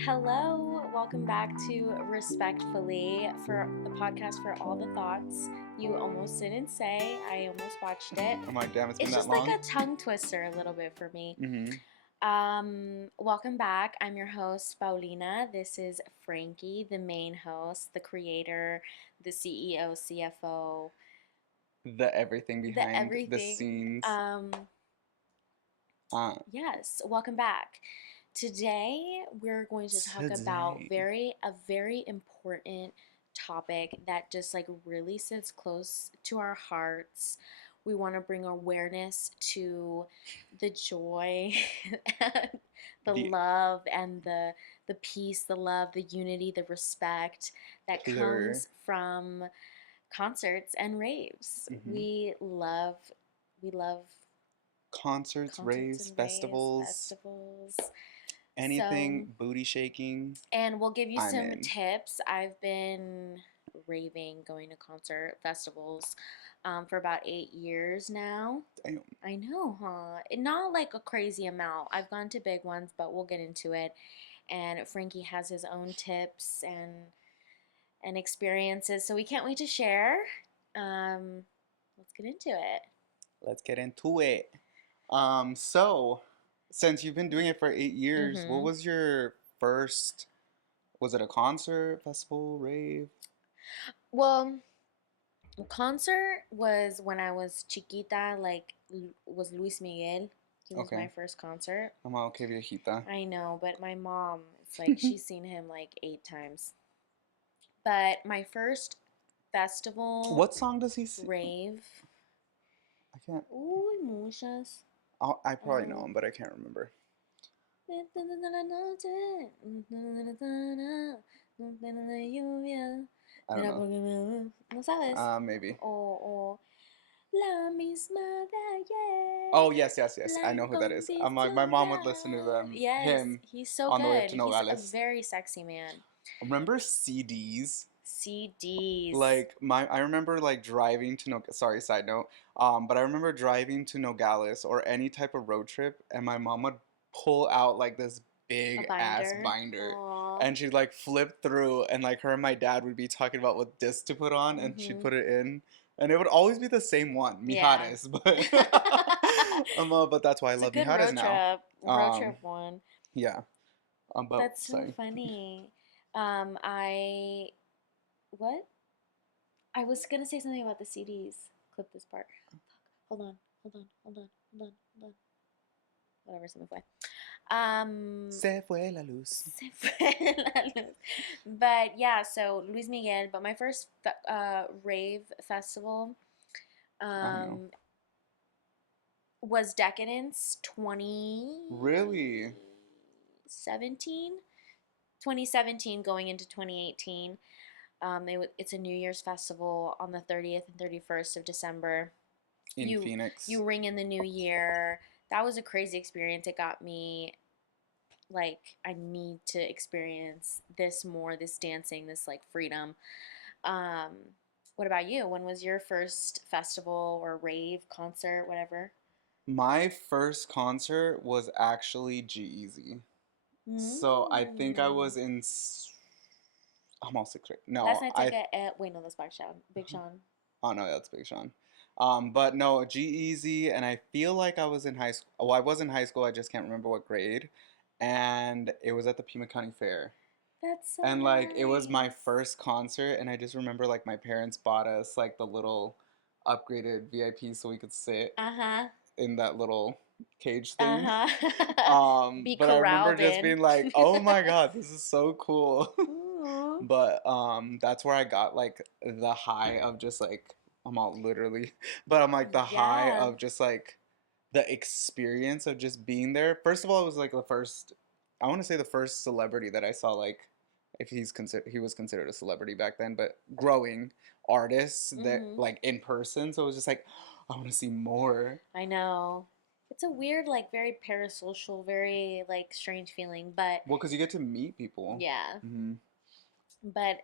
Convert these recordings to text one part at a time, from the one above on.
Hello, welcome back to Respectfully for the podcast for all the thoughts you almost didn't say. I almost watched it. I'm like, damn, it's been It's that just like long. a tongue twister a little bit for me. Mm-hmm. Welcome back. I'm your host, Paulina. This is Frankie, the main host, the creator, the CEO, CFO, The everything the behind the everything. scenes. Uh, Yes, welcome back. Today we're going to talk about Today. a very important topic that just like really sits close to our hearts. We want to bring awareness to the joy, and the The love and the peace, the love, the unity, the respect that plur. comes from concerts and raves. Mm-hmm. We love Concerts, concerts raves, and raves, festivals, festivals. So, anything booty shaking. and we'll give you I'm some in. tips. I've been raving, going to concert festivals for about 8 years now. Damn. I know, huh? Not like a crazy amount. I've gone to big ones, but we'll get into it. And Frankie has his own tips and experiences, so we can't wait to share. Um, let's get into it. Let's get into it. So since you've been doing it for 8 years, what Mm-hmm. was your first? Was it a concert, festival, rave? Well, concert was when I was chiquita, like was Luis Miguel. He was my Okay. first concert. I'm okay, viejita. I know, but my mom, it's like she's seen him like 8 times. But my first festival What song does he sing? rave. I can't. Uy, muchas. I probably know Um, him, but I can't remember. I don't know. ¿No sabes? Maybe. O la misma de ayer, Oh yes, yes, yes. la I know who that is. I'm like my mom would listen to incondicional. them Yes, him he's so on the way up good. to He's a Nogales. very sexy man. Remember CDs? CDs. Like I remember like driving to sorry, side note. But I remember driving to Nogales or any type of road trip, and my mom would pull out like this A big ass binder. binder, Aww. and she'd like flip through, and like her and my dad would be talking about what disc to put on, and she'd Mm-hmm. put it in, and it would always be the same one, Yeah. Mijares, but but that's why I It's a love good Mijares road now. trip. Road Um, trip one. yeah. But That's so sorry. funny. I what? I was gonna say something about the CDs. Clip this part. Hold on. Hold on. Hold on. Hold on. Hold on. Whatever. Se me fue. Se fue la luz. Se fue la luz. But yeah, so Luis Miguel. But my first rave festival I don't know. um, was Decadence Really? 2017. 2017 going into 2018. It's a New Year's festival on the 30th and 31st of December. In You Phoenix. you ring in the new year. That was a crazy experience. It got me like I need to experience this more, this dancing, this like freedom. Um, what about you? When was your first festival or rave, concert, whatever? My first concert was actually G-Eazy. So I think I Mm. was in almost sixth grade. Last No, night took a wait, no, that's Big Sean. Big Sean. oh no, that's Big Sean. But no, G-Eazy, and I feel like I was in high school. Well, I was in high school. I just can't remember what grade, and it was at the Pima County Fair. That's so And like it was my nice. first concert, and I just remember like my parents bought us like the little upgraded VIP so we could sit Uh huh. in that little cage Uh thing. huh. Be But I remember corralled just in. being like, "Oh my God, this is so cool." Ooh. But that's where I got like the high of just like I'm all literally, but I'm like the high Yeah. of just like the experience of just being there. First of all, it was like the first, I want to say the first celebrity that I saw, like if he was considered a celebrity back then, but growing artists that Mhm. like in person. So it was just like I want to see more. I know. It's a weird, like, very parasocial, very like strange feeling, but Well, because you get to meet people. yeah. Hmm. But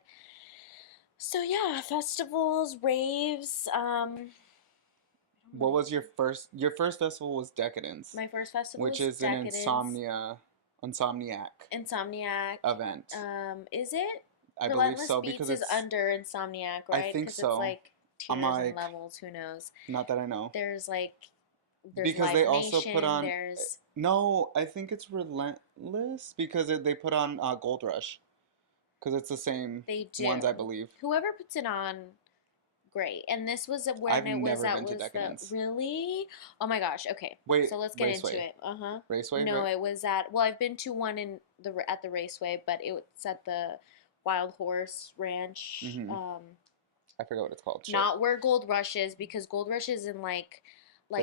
so yeah, festivals, raves. I don't What really. was your first? Your first festival was Decadence, My first festival which was is an Decadence. insomnia. Insomniac. event. Is it? I believe Relentless so because Beats is it's. under Insomniac, I right? think Because it's so. like I'm tiers and like, levels. Who knows? not that I know. There's like, there's Because they Live also put Nation. on. There's No, I think it's Relentless because they put on Gold Rush because it's the same they do. ones I believe. Whoever puts it on, great. And this was when I've it was never that been to was the Decadence. really. Oh my gosh. Okay, Wait, so let's get into Raceway. it. Uh huh. Raceway, No, right? it was at. Well, I've been to one in the at the Raceway, but it's at the Wild Horse Ranch. Mm-hmm. I forgot what it's called. Shit. Not where Gold Rush is, because Gold Rush is in The like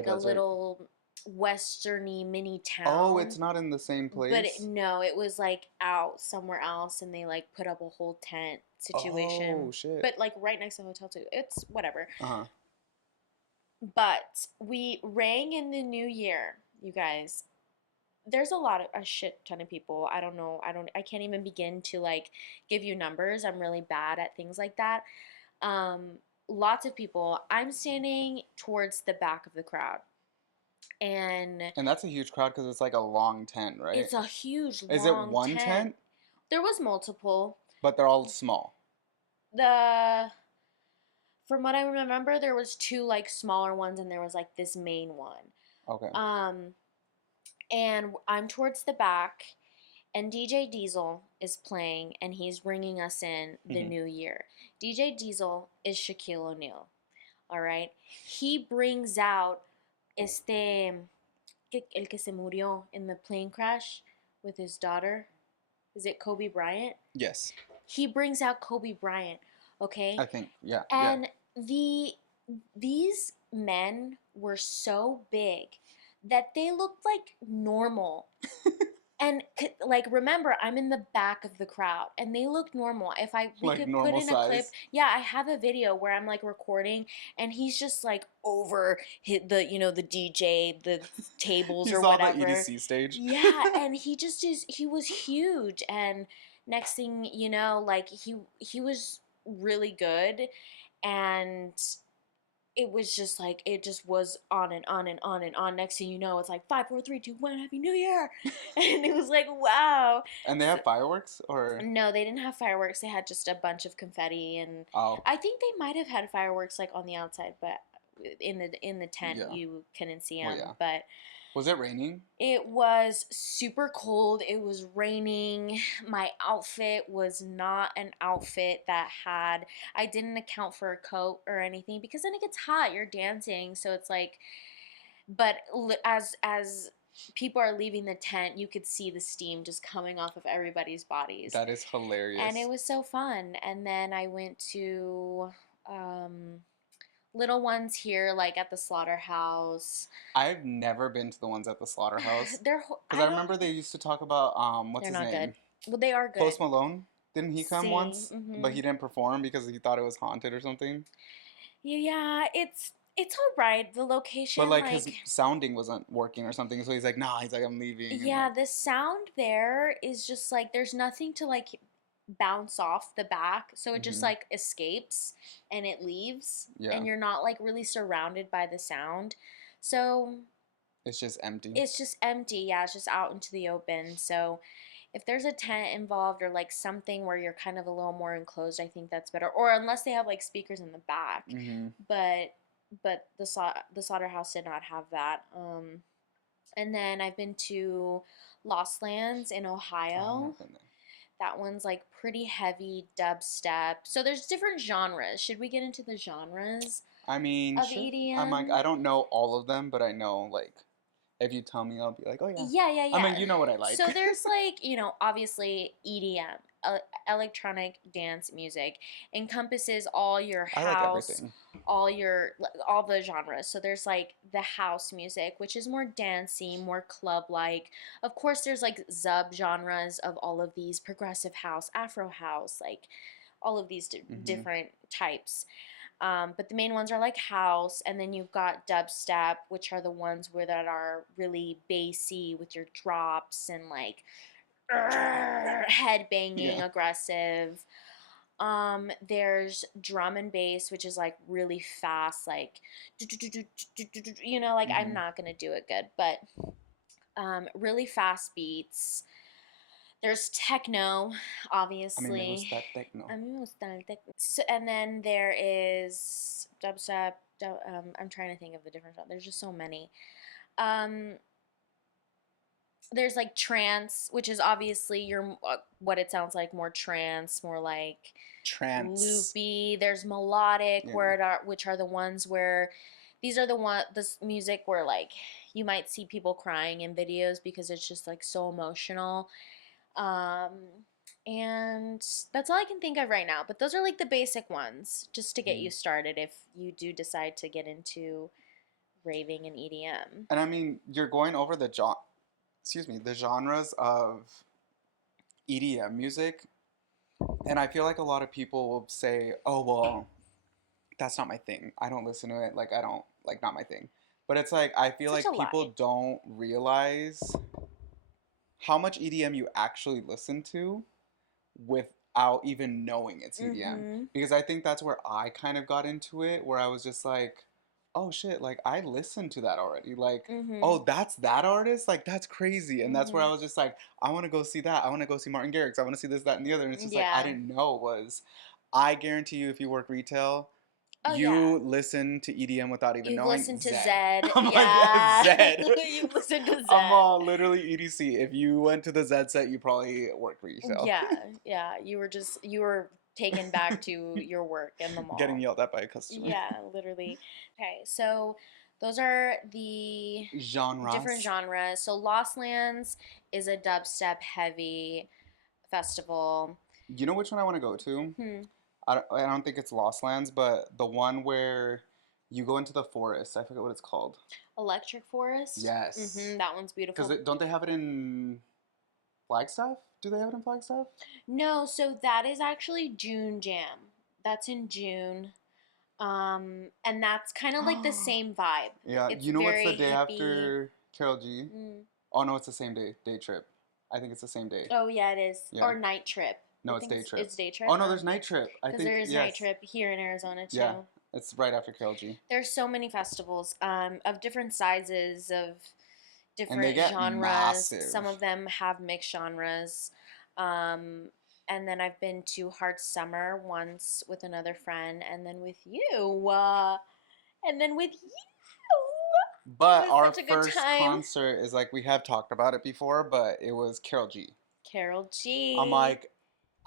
a desert. little westerny mini Oh, town. it's not in the same But place. no, it was like out somewhere else, and they like put up a whole tent situation. Oh shit. But like right next to the hotel too. It's whatever. Uh huh. But we rang in the new year, you guys. There's a shit ton of people. I don't know. I can't even begin to like give you numbers. I'm really bad at things like that. Um, Lots of people. I'm standing towards the back of the crowd, and And that's a huge crowd because it's like a long tent, right? it's a huge Is it long one tent. tent? There was multiple. But they're all small. The From what I remember, there was two like smaller ones, and there was like this main one. Okay. Um, and I'm towards the back, and DJ Diesel is playing, and he's ringing us in the Mhm. new year. DJ Diesel is Shaquille O'Neal. All right. He brings out el que se murió in the plane crash with his daughter. Is it Kobe Bryant? Yes. He brings out Kobe Bryant. Okay. I think. Yeah. Yeah. And these men were so big that they looked like normal. And like remember, I'm in the back of the crowd, and they look normal. If we Like could put normal in a clip, size. yeah, I have a video where I'm like recording, and he's just like over the DJ, the tables or He's on the whatever. EDC stage. Yeah, and he was huge, and next thing you know, like he was really good, and it was just like it just was on and on and on and on. Next thing you know, it's like 5, 4, 3, 2, 1, Happy New Year, and it was like wow. And they So, have fireworks or. no, they didn't have fireworks. They had just a bunch of confetti, and Oh. I think they might have had fireworks like on the outside, but in the tent Yeah. you couldn't see them. Well, yeah. But Was it raining? it was super cold. It was raining. My outfit was not an outfit that had. I didn't account for a coat or anything because then it gets hot. You're dancing, so it's like. But as people are leaving the tent, you could see the steam just coming off of everybody's bodies, That is hilarious. and it was so fun. And then I went to. Little ones here, like at the slaughterhouse. I've never been to the ones at the slaughterhouse. They're Because I remember they used to talk about what's they're his not name? good. Well, they are good. Post Malone. Didn't he come See, once? mhm. But he didn't perform because he thought it was haunted or something. Yeah, it's all right. The location, But like his sounding wasn't working or something, so he's like, nah. He's like, I'm leaving. yeah, the sound there is just like there's nothing to like bounce off the back, so it just Mhm. like escapes and it leaves, Yeah. and you're not like really surrounded by the sound, so It's just empty. it's just empty. Yeah, it's just out into the open. So if there's a tent involved or like something where you're kind of a little more enclosed, I think that's better. Or unless they have like speakers in the back. Mm-hmm. But the slaughterhouse did not have that. And then I've been to Lost Lands in Ohio. That one's like pretty heavy dubstep. So there's different genres. Should we get into the genres? I mean, Of sure. EDM? I'm like, I don't know all of them, but I know like, if you tell me, I'll be like, oh yeah. Yeah, yeah, yeah. I mean, you know what I like. So there's like, obviously EDM, electronic dance music, encompasses all your I like house, everything. all the genres. So there's like the house music, which is more dancey, more club-like. Of course, there's like sub genres of all of these: progressive house, Afro house, like all of these different types. But the main ones are like house, and then you've got dubstep, which are the ones that are really bassy with your drops and like head banging, aggressive. There's drum and bass, which is like really fast, like like I'm not gonna do it good, but really fast beats. There's techno, A mí me obviously. gusta techno. A mí me gusta el techno. So, and then there is dubstep. I'm trying to think of the different genres. There's just so many. Um, there's like trance, which is obviously your what it sounds like, more trance, more like Trance. loopy. There's melodic, Yeah. where it are, which are the ones where these are the one this music where like you might see people crying in videos because it's just like so emotional. Um, and that's all I can think of right now. But those are like the basic ones, just to get Mm. you started if you do decide to get into raving and EDM. And I mean, you're going over the genres of EDM music, and I feel like a lot of people will say, "Oh, well, that's not my thing. I don't listen to it. Like, I don't like not my thing." But it's like I feel Such like a lie. people don't realize how much EDM you actually listen to without even knowing it's EDM. Mhm. Because I think that's where I kind of got into it, where I was just like, oh shit, like I listened to that already. Like, Mhm. oh, that's that artist? Like, that's crazy. And that's where I Mhm. was just like, I want to go see that. I want to go see Martin Garrix. I want to see this, that, and the other. And it's just like, I Yeah. didn't know it was. I guarantee you, if you work retail, Oh yeah. you listen to EDM without even You've knowing listened to Zed. Zed. I'm like, yeah, Yeah. Zed. You've listened to I'm Zed. literally EDC. If you went to the Zed set, you probably worked retail. Yeah. Yeah. You were taken back to your work in the Getting mall. yelled at by a customer. Yeah, literally. Okay, so those are the different Genres. genres. So Lost Lands is a dubstep heavy festival. You know which one I want to go to? Hmm. I don't think it's Lost Lands, but the one where you go into the forest. I forget what it's called. Electric Forest. Yes. That one's Because beautiful. don't they have it in Flagstaff? Do they have it in Flagstaff? No, so that is actually June Jam. That's in June. And that's kind of like the same vibe. Yeah. It's You know what's the very day hippie. after Carol G? Mm. Oh no, it's the same day. Day trip. I think it's the same day. Oh yeah, it is. Yeah. Or Night Trip. No, I it's think day trip. it's Day Trip. Oh no, there's night trip. I Because think there is Night yes. Trip here in Arizona Yeah. too. It's right after Carol G. There's so many festivals of different sizes, of And they different get genres. massive. Some of them have mixed genres. Um, and then I've been to Hard Summer once with another friend, and then with you. And then with you. It But was our such a good first time. concert is like we have talked about it before, but it was Carol G. Carol I'm G. like,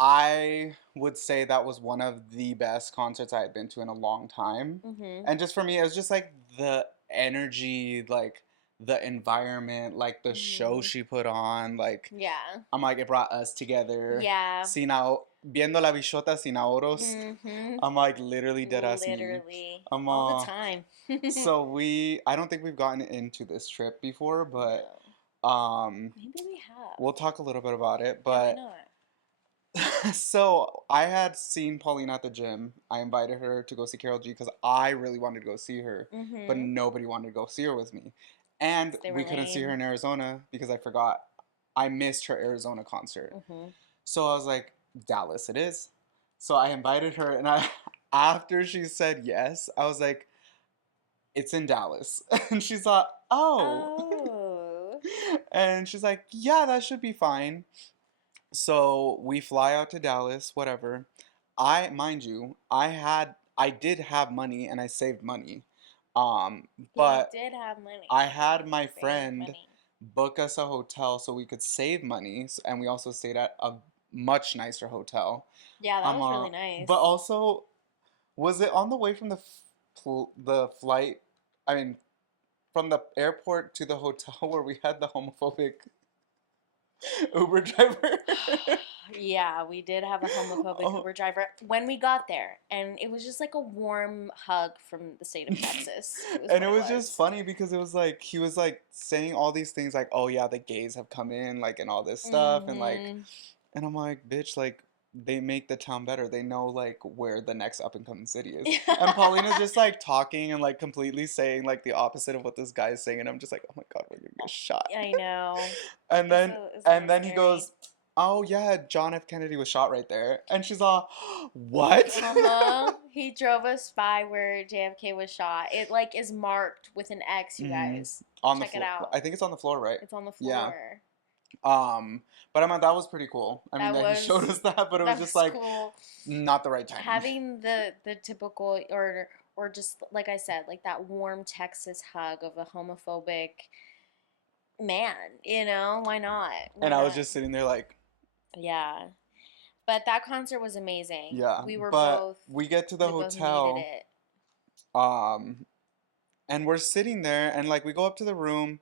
I would say that was one of the best concerts I had been to in a long time. Mhm. And just for me, it was just like the energy, like the environment, like the show Mhm. she put on. Like, Yeah. I'm like, it brought us together. Yeah. Viendo la bichota sin ahorros. Mhm. I'm like, literally dead ass me. Literally I'm all the time. so I don't think we've gotten into this trip before, but No. um, Maybe we have. we'll talk a little bit about it. Yeah, why But not? so I had seen Paulina at the gym. I invited her to go see Carol G because I really wanted to go see her, but Mhm. nobody wanted to go see her with me. And They were we couldn't see her lame. in Arizona because I forgot. I missed her Arizona concert. Mhm. So I was like, Dallas it is. So I invited her, and after she said yes, I was like, it's in Dallas. And she's like, oh. Oh. And she's like, yeah, that should be fine. So we fly out to Dallas, whatever. Mind you, I did have money and I saved money. He But did have money. I had my Save friend money. book us a hotel so we could save money, and we also stayed at a much nicer hotel. Yeah, that was really But nice. also, was it on the way from the flight? I mean, from the airport to the hotel where we had the homophobic Uber driver. Yeah, we did have a homophobic Oh. Uber driver when we got there, and it was just like a warm hug from the state of Texas. Was And what it it was just was. funny because it was like he was like saying all these things like, oh yeah, the gays have come in, like, and all this stuff, and like, Mhm. and I'm like, bitch, like they make the town better. They know like where the next up and coming city is. And Paulina's just like talking and like completely saying like the opposite of what this guy is saying, and I'm just like, oh my god, we're gonna get shot. I know. And then It's a and little then he scary. goes, oh yeah, John F. Kennedy was shot right there. And she's all, what? He drove us by where JFK was shot. It like is marked with an X, you Hmm. guys. On the Check it floor. out. I think it's on the floor, right? It's on the Yeah. floor. Um, but I mean, that was pretty cool. I mean, That that he showed was us that, but it was that just was like cool. not the right timing. Having the typical or just like I said, like that warm Texas hug of a homophobic man, why not? Why And I was not? just sitting there like, Yeah. But that concert was amazing. yeah. We were But both we get to the we both needed hotel, it. um, and we're sitting there, and like we go up to the room.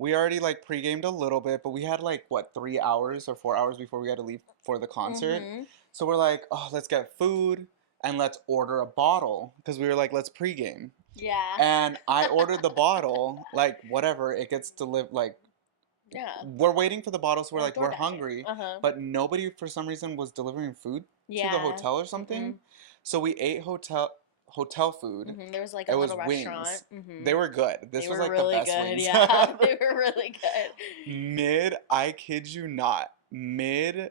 We already like pre-gamed a little bit, but we had like what 3 hours or 4 hours before we had to leave for the concert. Mhm. So we're like, oh, let's get food and let's order a bottle because we were like, let's pre-game. Yeah. And I ordered the bottle, like whatever, it gets delivered. Like Yeah. we're waiting for the bottle, so we're Or like, we're DoorDash it. hungry, Uh-huh. but nobody for some reason was delivering food to the Yeah. hotel or something. Mm-mm. So we ate hotel food. There was like It a was little restaurant. wings. They were good. They This was were like the really best good. wings Yeah. ever. They were really good. I kid you not, Mid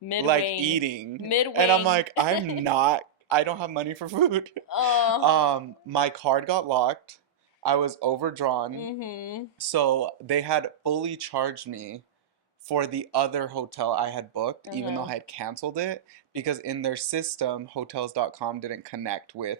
like wing. eating, Mid and I'm wing. like, I don't have money for food. Oh. My card got locked. I was overdrawn, Mm-hmm. so they had fully charged me for the other hotel I had booked, even though Uh-huh. I had canceled it, because in their system, hotels.com didn't connect with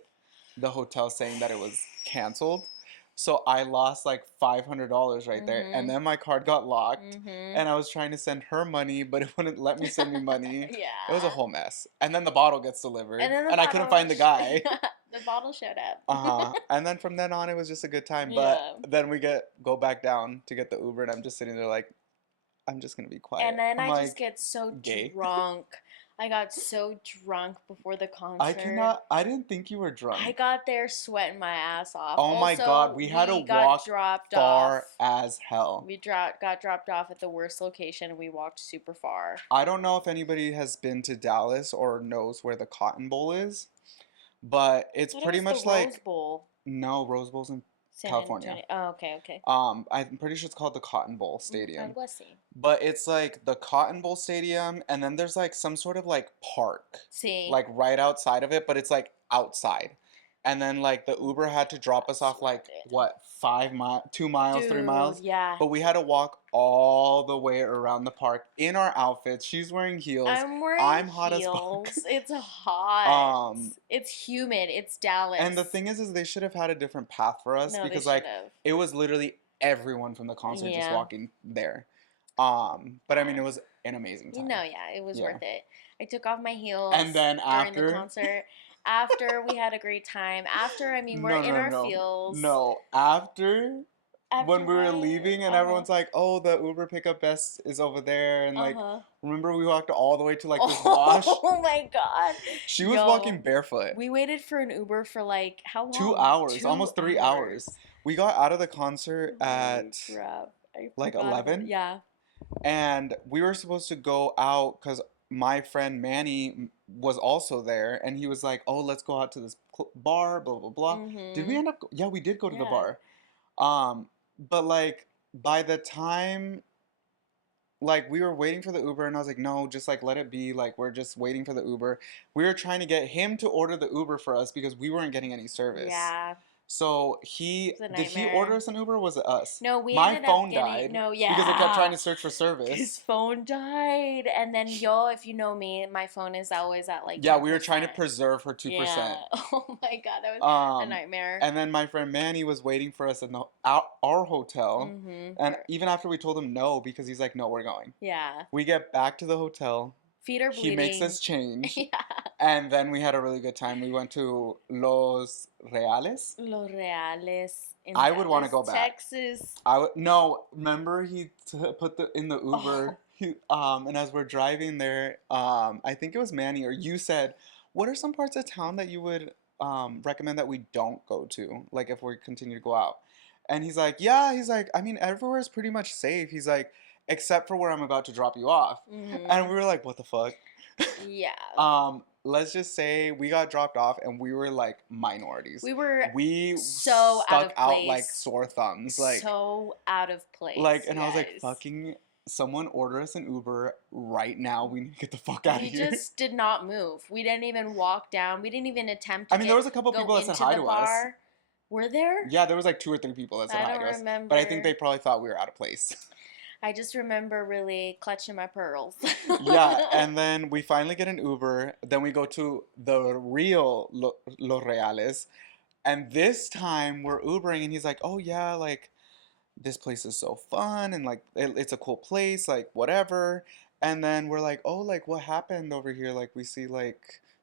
the hotel saying that it was canceled. So I lost like $500 right there. And Mm-hmm. then my card got locked, Mm-hmm. and I was trying to send her money, but it wouldn't let me send me money. It was a Yeah. whole mess. And then the bottle gets And delivered, then the and I couldn't bottle find the guy. the bottle showed Uh-huh. up. And then from then on, it was just a good time. But Yeah. then we go back down to get the Uber, and I'm just sitting there like, I'm just gonna be And quiet. then I'm I just like, get so gay. drunk. I got so drunk before the I concert. cannot. I didn't think you were I drunk. got there sweating my ass off. Oh my God, Also, we had to we got walk dropped off. far as hell. Got dropped off at the worst location and we walked super far. I don't know if anybody has been to Dallas or knows where the Cotton Bowl is, but I it's thought it pretty was the much Rose like Bowl. no Rose Bowl's in San California. Antonio. Oh, okay, okay. I'm pretty sure it's called the Cotton Bowl I Stadium, was see. but it's like the Cotton Bowl Stadium, and then there's like some sort of like park, See. like right outside of it, but it's like outside. And then like the Uber had to drop us That's off worth like it. what 5 miles, 2 miles, three Dude, miles, yeah. but we had to walk all the way around the park in our outfits. She's wearing heels. I'm wearing I'm hot as fuck. heels. It's hot. Um, It's humid. It's and the Dallas. thing is they should have had a different path for us No, they because should like have. it was literally everyone from the concert just Yeah. walking there. But I mean it was an amazing time. Yeah, it was Yeah. worth it. I took off my heels And then during the after concert. After we had a great time. After, I mean, we're no in no our no feels. no after After when we were what? leaving and everyone's like, oh, the Uber pickup best is over there, and like Uh-huh. remember we walked all the way to like this wash. Oh my God. She was Yo, walking barefoot. we waited for an Uber for like how long? 2 hours, 2 almost 3 hours. We got out of the concert Holy at crap. I like forgot about 11. Yeah. And we were supposed to go out because my friend Manny was also there, and he was like, "Oh, let's go out to this bar, blah blah blah." Did we Mm-hmm. end up? Yeah, we did go to the Yeah. bar. But like by the time like we were waiting for the Uber, and I was like, "No, just like let it be. Like we're just waiting for the Uber." We were trying to get him to order the Uber for us because we weren't getting any service. Yeah. So It's a did he nightmare. order us an Uber or was it us? No, we My ended up phone getting died no, because it kept trying yeah. to search for His service. phone died, and then if you know me, my phone is always at like Yeah, we were trying to 10%. preserve her 2%. Yeah. Oh my God, that was a nightmare. And then my friend Manny was waiting for us in our hotel, and even after we told him no, because he's like, no, we're going. Yeah. We get back to the hotel. Feet are He makes bleeding. us change, Yeah. and then we had a really good time. We went to Los Reales. Los Reales in I would want to Dallas, go back. Texas. I would no. Remember he put in the Uber. Oh. And as we're driving there, I think it was Manny or you said, "What are some parts of town that you would recommend that we don't go to, like if we continue to go out?" And he's like, "Yeah." He's like, "I mean, everywhere is pretty much safe." He's like, "Except for where I'm about to drop you off." And we were like, "What the fuck?" Yeah. Let's just say we got dropped off and we were like minorities. We so out stuck of out like place. sore thumbs. Like So out of place. like, and I was like, guys. fucking someone order us an Uber right now. We need to get the fuck out of We here. just did not move. We didn't even walk down. We didn't even attempt to I mean, there was a couple go people that said into hi the to us. bar. Were there? Yeah, there was like 2 or 3 people that said I hi don't to us. remember. But I think they probably thought we were out of place. I just remember really clutching my pearls. Yeah, and then we finally get an Uber. Then we go to the real Los Reales. And this time we're Ubering, and he's like, oh, yeah, like, this place is so fun, and like, it's a cool place, like, whatever. And then we're like, oh, like, what happened over here? Like, we see, like,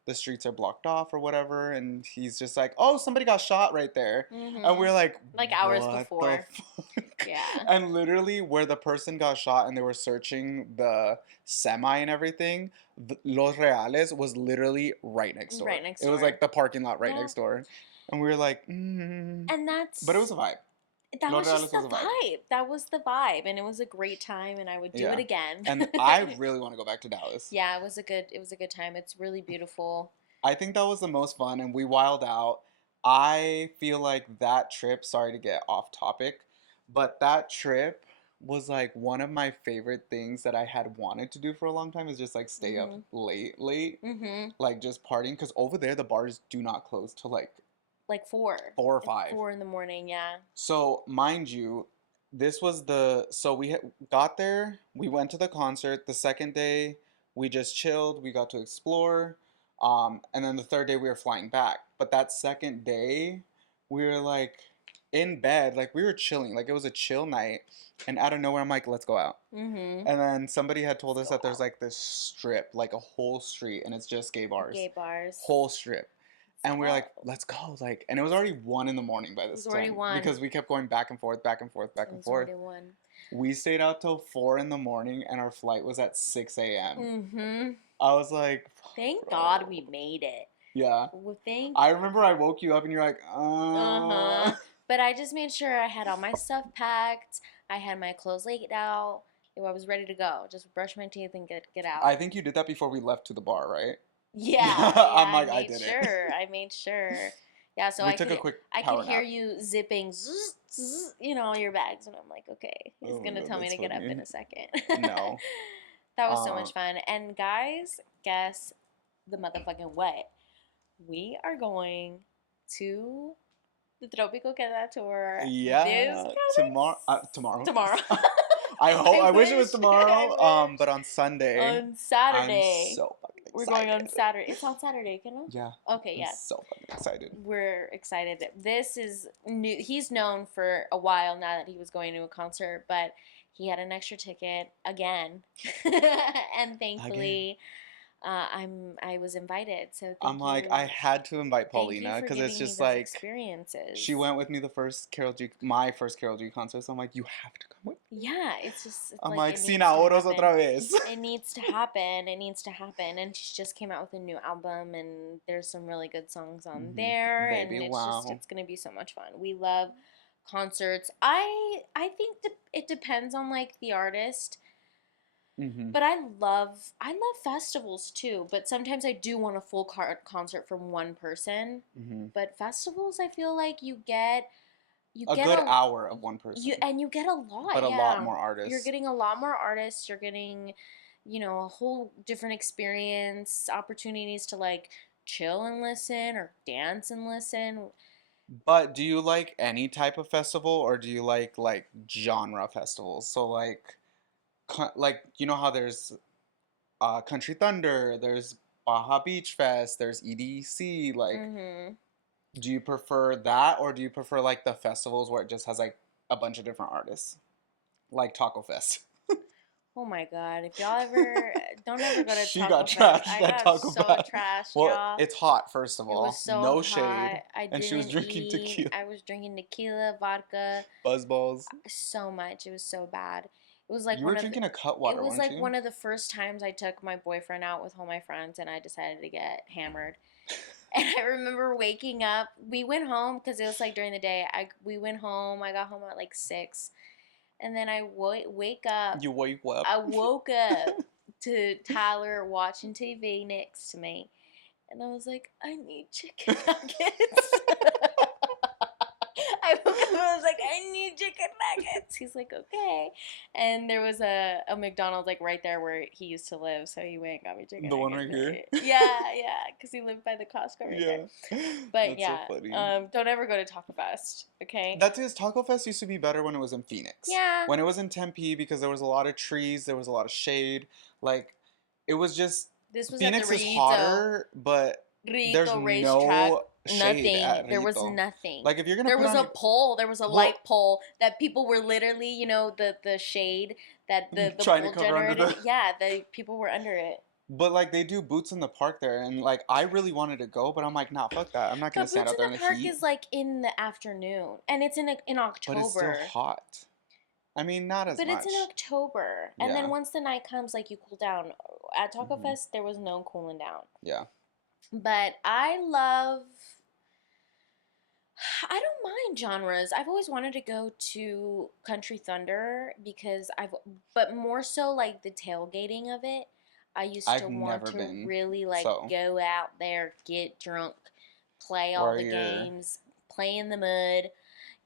the streets are blocked off or whatever. And he's just like, oh, somebody got shot right there. And Hmm. we're like, Like hours what the before. fuck? Yeah. And literally, where the person got shot and they were searching the semi and everything, Los Reales was literally right next door. Right next It was door. like the parking lot right Yeah. next door. And we were like, mm. And But it was a vibe. that Los was Reales just was the a vibe. vibe. That was the vibe. And it was a great time and I would do it Yeah. again. And I really want to go back to Dallas. Yeah, it was a good time. It's really beautiful. I think that was the most fun, and we wild out. I feel like that trip, sorry to get off topic, but that trip was like one of my favorite things that I had wanted to do for a long time is just like stay up Mhm. late, Mhm. like just partying. Because over there, the bars do not close till like Like 4. 4 or 5. 4 in the morning, yeah. So, mind you, this was so we got there, we went to the concert. The second day, we just chilled, we got to explore. And then the third day, we were flying back. But that second day, we were like in bed, like we were chilling, like it was a chill night. And out of nowhere, I'm like, let's go out. Mhm. And then somebody had told Let's us go that there's out. like this strip, like a whole street, and it's just gay bars. Gay bars. Whole strip. Let's And we were like, go. let's go. Like, and it was already 1 in the morning by It this was already time 1. because we kept going back and forth, back and forth, back It and was forth. already 1. We stayed out till 4 in the morning, and our flight was at 6 a.m. Mhm. I was like, Thank God bro. we made it. Yeah. Well, thank. I remember I woke you up and you're like, Uh-huh. But I just made sure I had all my stuff packed. I had my clothes laid out. I was ready to go. Just brush my teeth and get out. I think you did that before we left to the bar, right? Yeah, I'm I like, I made did it. sure. I made sure. Yeah, so We took a quick I could power hear nap. you zipping, zzz, zzz, all your bags, and I'm like, okay, he's Oh gonna no, tell me that's to get up in funny. a second. No. That was so Um, much fun. And guys, guess the motherfucking what? We are going to the Tropical Queda tour this yeah, tomorrow. coming Tomorrow. tomorrow. I hope. I wish it was I tomorrow. wish. But on Sunday, On I'm Saturday. so fucking We're going excited. on Saturday. It's on Saturday, can I? Yeah, Okay, I'm yeah. so fucking excited. We're excited. This is new. He's known for a while now that he was going to a concert, but he had an extra ticket again, and thankfully, I was invited. So I'm thank like, you, I had to invite thank you Paulina for because it's giving me just those like she experiences. went with me the first my first Carol G concert. So I'm like, you have to come with me. Yeah, it's I'm like like, it sin needs to ahorros happen. otra vez. It needs to happen. It needs to happen. And she just came out with a new album, and there's some really good songs on there, Baby, and wow. it's gonna be so much fun. We love concerts. I think it depends on like the artist, Mm-hmm. but I love festivals too. But sometimes I do want a full concert from one person. Mm-hmm. But festivals, I feel like you A get good hour of one person, you get a lot, but a lot yeah. more You're artists. getting a lot more artists. You're getting, a whole different experience, opportunities to like chill and listen or dance and listen. But do you like any type of festival or do you like genre festivals? So like you know how there's Country Thunder, there's Baja Beach Fest, there's EDC. Like, Mm-hmm. do you prefer that or do you prefer like the festivals where it just has like a bunch of different artists, like Taco Fest? Oh my God! If y'all ever don't ever go to She Taco got Fest. trashed I at got Taco so Bell. trashed, Well, y'all. it's hot, first of It was all. so No hot. shade. I And she was didn't drinking eat. tequila. I was drinking tequila, vodka, Buzzballs. so much. It was so bad. It was like You were one of drinking a it Cutwater, was weren't like you? one of the first times I took my boyfriend out with all my friends and I decided to get hammered. And I remember waking up. We went home because it was like during the day. We went home. I got home at like 6. And then I wake up. You woke up. I woke up to Tyler watching TV next to me. And I was like, I need chicken nuggets. I woke up and I was like, I need chicken nuggets. He's like, okay. And there was a McDonald's like right there where he used to live, so he went and got me chicken The one nuggets. right here? Yeah, yeah, because he lived by the Costco right there. Yeah. But That's so yeah, funny. don't ever go to Taco Fest, okay? That's because Taco Fest used to be better when it was in Phoenix. Yeah, When it was in Tempe, because there was a lot of trees, there was a lot of shade. Like, it was just this was at the Phoenix is Rito hotter, but there's racetrack. no shade Nothing. at There was Rito. nothing. Like, if you're gonna There put was on a a pole. There was a well, light pole that people were literally, the shade that the trying to pole cover under generated. the Yeah, the people were under it. but like they do boots in the park there, and like I really wanted to go, but I'm like, nah, fuck that. I'm not gonna But stand Boots out in there the in the Park heat. is like in the afternoon, and it's in But it's still October. hot. I mean, not as But it's in much. October, and then Yeah. once the night comes, like you cool down. At Taco Hmm. Fest, there was no cooling down. Yeah. But I don't mind genres. I've always wanted to go to Country Thunder but more so like the tailgating of it. I used I've to want never to been. really like So, go out there, get drunk, play where all are the your games, play in the mud,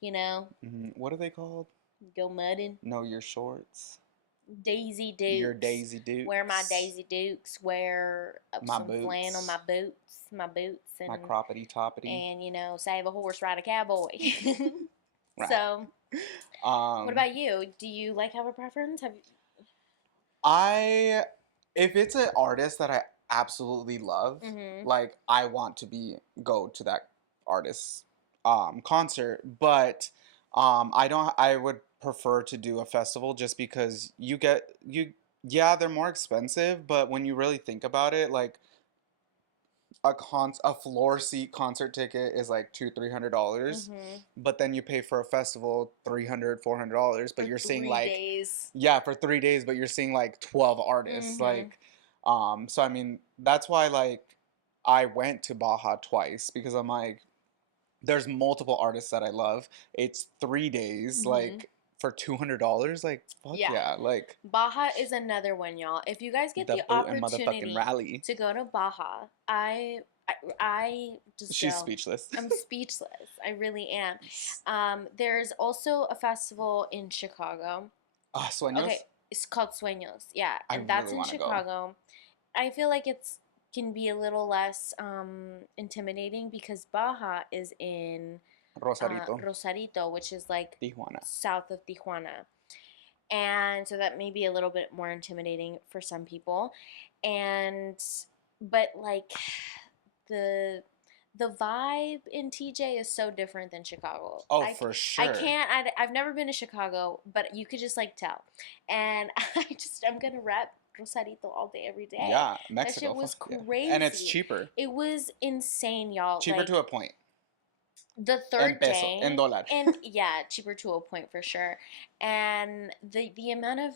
you know, what are they called? go mudding. No, your shorts. Daisy Your Dukes. Daisy Wear my Dukes. Daisy Dukes. Wear My some flannel, boots. my boots, My croppity toppity. and save a horse, ride a cowboy. Right. So, what Um, about you? Do you like have a preference? Have I if it's an artist that I absolutely love, Mhm. like I want to be go to that artist's concert, but I would prefer to do a festival just because you yeah, they're more expensive, but when you really think about it, like a floor seat concert ticket is like $200-300, Mhm. but then you pay for a festival $300-400, but For you're seeing 3 like days. yeah, for 3 days, but you're seeing like 12 artists. Mhm. Like, so I mean, that's why like I went to Baja twice because I'm like, there's multiple artists that I love. It's 3 days, Mhm. like for $200. Like, fuck Yeah. yeah, like Baja is another one, y'all. If you guys get the the boot and motherfucking opportunity rally. to go to Baja, I just She's go. speechless. I'm speechless. I really am. There's also a festival in Chicago. Ah, Okay, Sueños. it's called Sueños. Yeah, I and that's really in want to go. Chicago. I feel like it's can be a little less intimidating because Baja is in Rosarito, Rosarito, which is like Tijuana. south of Tijuana. And so that may be a little bit more intimidating for some people. And but like the the vibe in TJ is so different than Chicago. Oh, I, for I sure. can't, I've never been to Chicago, but you could just like tell. And I'm going to rep Rosarito all day, every day. Yeah, That shit Mexico. was Yeah, and it's crazy. cheaper. It was insane, y'all. Cheaper Like to a point. the En third peso, en day, dólar. and yeah, cheaper to a point for sure. And the amount of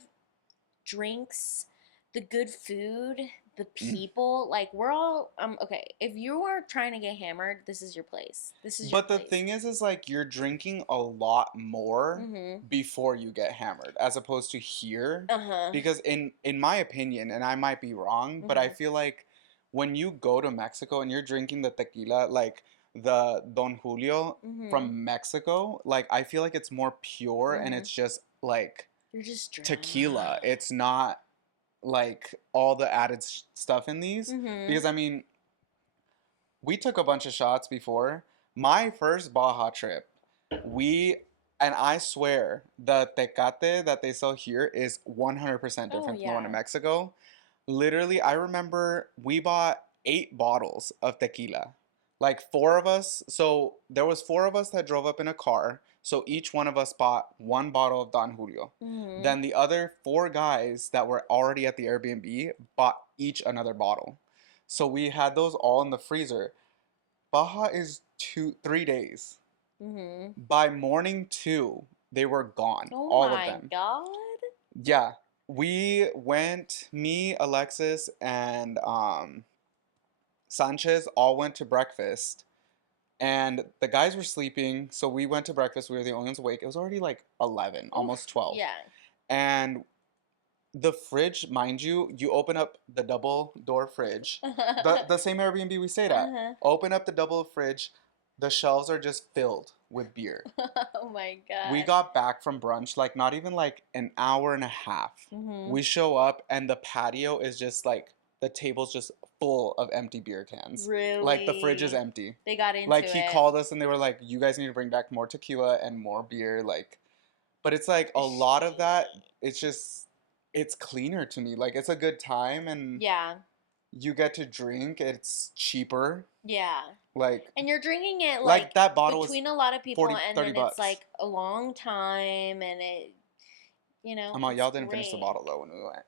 drinks, the good food, the Mm. people. Like we're all okay. If you are trying to get hammered, this is your place. This is your But the place. thing is like you're drinking a lot more Mhm. before you get hammered, as opposed to here. Uh huh. Because in my opinion, and I might be wrong, but I Mhm. feel like when you go to Mexico and you're drinking the tequila, like the Don Julio Mhm. from Mexico, like I feel like it's more pure and Mhm. it's just like You're just drunk. tequila. It's not like all the added stuff in these. Mhm. Because I mean, we took a bunch of shots before. My first Baja trip, we and I swear the tecate that they sell here is 100% Oh different from the one in yeah. Mexico. Literally, I remember we bought 8 bottles of tequila. Like 4 of us, so there was 4 of us that drove up in a car. So each one of us bought 1 bottle of Don Julio. Mhm. Then the other 4 guys that were already at the Airbnb bought each another bottle. So we had those all in the freezer. Baja is 3 days. Mhm. By morning 2, they were gone, Oh all of my them. god. Yeah, we went. Me, Alexis, and Sanchez all went to breakfast, and the guys were sleeping. So we went to breakfast. We were the only ones awake. It was already like 11, almost Oof. 12, Yeah. and the fridge, mind you, you open up the double door fridge, the same Airbnb we stayed at. Uh-huh. Open up the double fridge, the shelves are just filled with beer. Oh my We gosh. got back from brunch, like not even like an hour and a half. Mhm. We show up and the patio is just like the table's just full of empty beer cans. Like the fridge is Really? empty. They got into Like he it. called us and they were like, "You guys need to bring back more tequila and more beer." Like, but it's like a lot of that. It's just it's cleaner to me. Like it's a good time and Yeah. you get to drink. It's cheaper. Yeah. Like And you're drinking it like like that bottle was between a lot of people 40, and 30 then it's bucks. like a long time and I'm all, it's y'all didn't finish the great. bottle though when we went.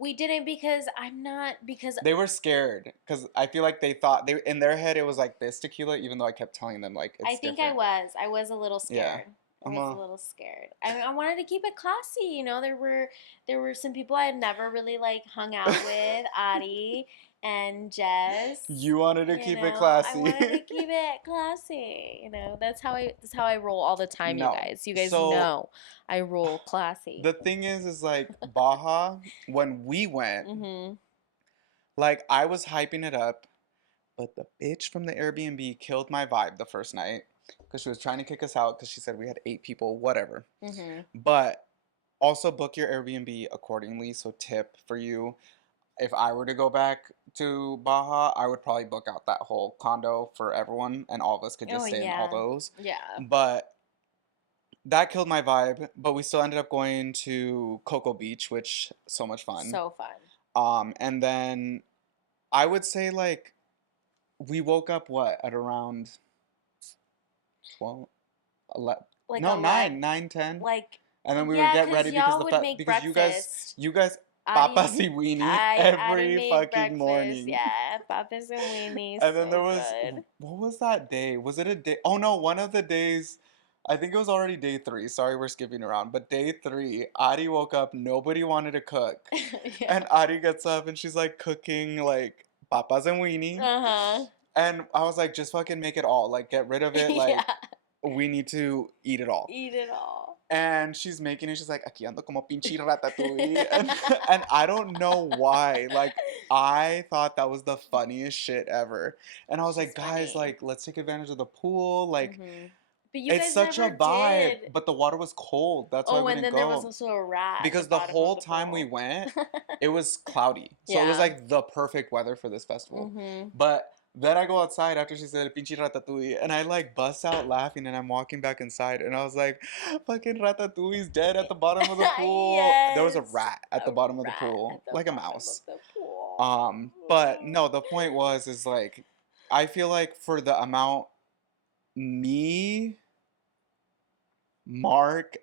We didn't because I'm not because They were scared because I feel like they thought they in their head it was like this tequila, even though I kept telling them like I it's think different. I was a little Yeah, scared. I I'm was a a. little scared. I wanted to keep it classy, there were some people I had never really like hung out with, Adi and Jess. You wanted to You keep it know, I classy. wanted to keep it classy. That's how I roll all the time, you No, guys. You guys so know I roll classy. the thing is like Baja when we went, Mhm. like I was hyping it up, but the bitch from the Airbnb killed my vibe the first night because she was trying to kick us out because she said we had 8 people, whatever. Mhm. But also book your Airbnb accordingly. So tip for you, if I were to go back to Baja, I would probably book out that whole condo for everyone and all of us could Oh just stay in all yeah. those. Yeah. But that killed my vibe, but we still ended up going to Cocoa Beach, which so much fun. So fun. And then I would say like we woke up what at around 12, 11, Like no, 11 9, 10. like And then we would yeah, get cuz ready because y'all would make because breakfast. you guys Adi, papas y weenie Adi every made fucking breakfast. morning. Yeah, papas and weenies, And then there so was good. what was that day? Was it a day? Oh no, one of the days. I think it was already day 3. Sorry, we're skipping around. But day 3, Adi woke up. Nobody wanted to cook, Yeah. and Adi gets up and she's like cooking like papas and weenie. Uh huh. And I was like, just fucking make it all. Like, get rid of it. Yeah. Like, we need to eat it all. Eat it all. And she's making it. She's like, aquí ando como pinche ratatouille. And I don't know why. Like, I thought that was the funniest shit ever. And I was She's like, guys, funny. like, let's take advantage of the pool. Like, Mhm. But you it's guys such a never vibe. did. But the water was cold. That's why Oh, we and didn't then there was go. also a rat at the Because the bottom of whole the time we pool. went, it was cloudy. So it was Yeah. like the perfect weather for this festival. Mhm. But then I go outside after she said pinche ratatouille and I like bust out laughing and I'm walking back inside and I was like, fucking ratatouille's dead at the bottom of the pool. There was a Yes. rat at A the bottom of the rat pool, at the like a bottom of mouse. the pool. But no, the point was is like I feel like for the amount me, Mark,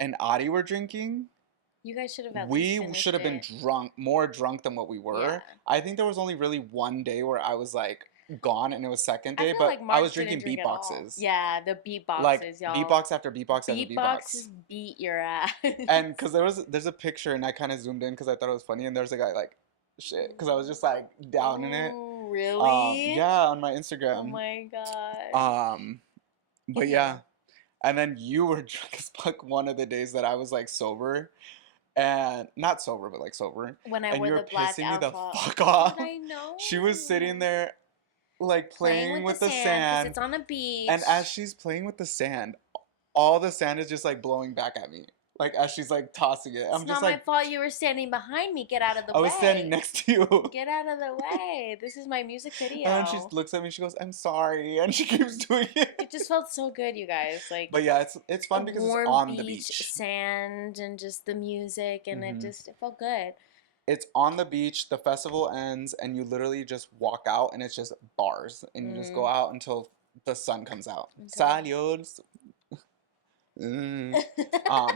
and Adi were drinking, You guys should have at least we should finished have been it. drunk, more drunk than what we Yeah. were. I think there was only really one day where I was like gone, and it was second I day, feel like but I was Mark didn't drinking drink at all. beatboxes, Yeah, the like beatboxes, y'all. beatbox after beatbox after Beatboxes beatbox. beat your ass. And because there's a picture, and I kind of zoomed in because I thought it was funny, and there's a guy like shit, because I was just like down in it. Ooh, really? Yeah, on my Oh Instagram. my gosh. Um, but Ew. yeah, and then you were drunk as fuck one of the days that I was like sober and not sober, but like sober, When I and wore you were the black pissing me the outfit. fuck But off. I She was sitting know. there like Playing playing with the with the sand because sand, it's on a and beach. as she's playing with the sand, all the sand is just like blowing back at me, like as she's like tossing it. It's I'm just not my like, fault you were standing behind me. Get out of the I was standing way. next to you. Get out of the way. This is my music And then she video. looks at me, she goes, "I'm sorry," and she keeps doing It it. just felt so good, you guys. Like But yeah, it's a fun because it's warm on the beach, beach. sand, and just the music, and Hmm. it felt good. It's on the beach. The festival ends, and you literally just walk out, and it's just bars, and you just go Mm, out until the sun comes out. until Saludos. Mm.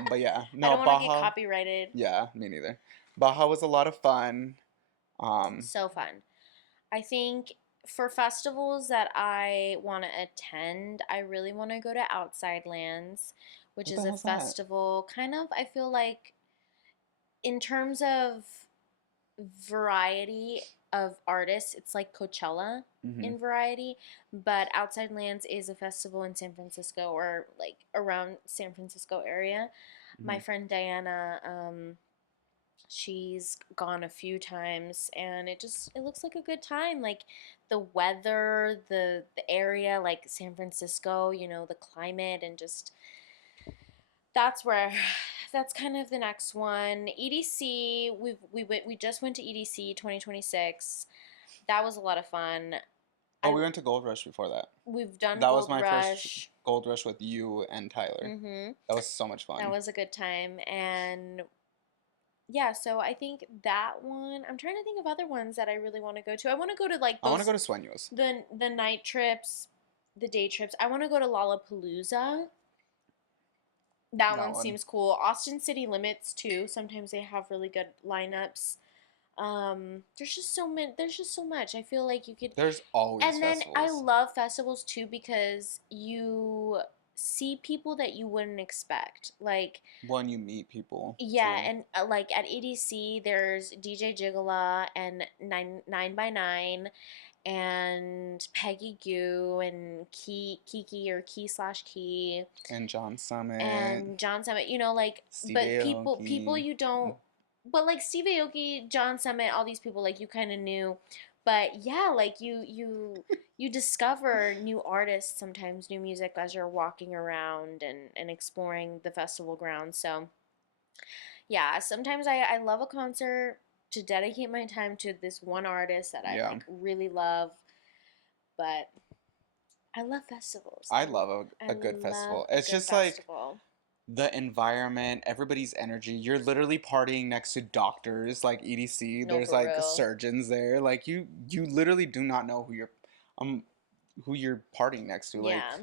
But yeah, I no, don't want to get Baja. copyrighted. Yeah, me neither. Baja was a lot of fun. So fun. I think for festivals that I want to attend, I really want to go to Outside Lands, which What the is a hell's that? festival kind of, I feel like, in terms of variety of artists, it's like Coachella Hmm. in variety, but Outside Lands is a festival in San Francisco or like around San Francisco area. Hmm. My friend Diana She's gone a few times, and it looks like a good time. Like the weather, the area, like San Francisco, the climate, and just that's where that's kind of the next one. EDC, we just went to EDC 2026. That was a lot of fun. Oh, I we went to Gold Rush before that. We've done That was Gold my first Rush. Gold Rush with you and Tyler. Mhm. That was so much That fun. was a good time. And yeah, so I think that one. I'm trying to think of other ones that I really want to go to. I want to go to like I want to those go to Sueños. the night trips, the day trips. I want to go to Lollapalooza. That That one one. seems cool. Austin City Limits too. Sometimes they have really good lineups. There's just so many. There's just so much. I feel like you could. There's always And then I festivals. love festivals too because you see people that you wouldn't expect. Like, When you meet people yeah, too. and like at EDC, there's DJ Gigala and Nine by Nine and Peggy Goo and Kiki or Key slash Key And John Summit. and John Summit. Like, Steve but people Aoki. you don't, but like Steve Aoki, John Summit, all these people like you kind of knew, but yeah, like you discover new artists sometimes, new music as you're walking around and exploring the festival grounds. So yeah, sometimes I love a concert to dedicate my time to this one artist that I Yeah. like really love, but I love festivals. I love I a good love festival. a It's good just like festival. the environment, everybody's energy. You're literally partying next to doctors like EDC. No, There's for like real. surgeons there. Like you literally do not know um who you're partying next to. Like Yeah.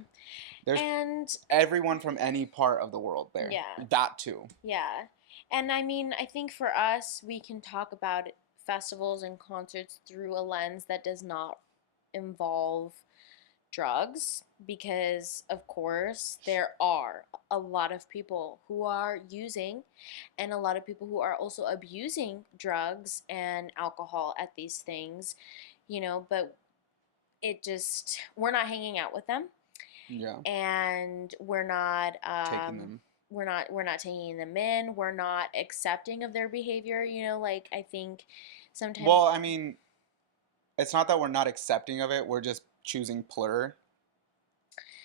there's And everyone from any part of the world there. yeah, That too. yeah. And I mean, I think for us, we can talk about festivals and concerts through a lens that does not involve drugs because, of course, there are a lot of people who are using and a lot of people who are also abusing drugs and alcohol at these things, but we're not hanging out with them Yeah. and Taking them. we're not taking them in, we're not accepting of their behavior, like I think sometimes. Well, I mean, it's not that we're not accepting of it. We're just choosing plur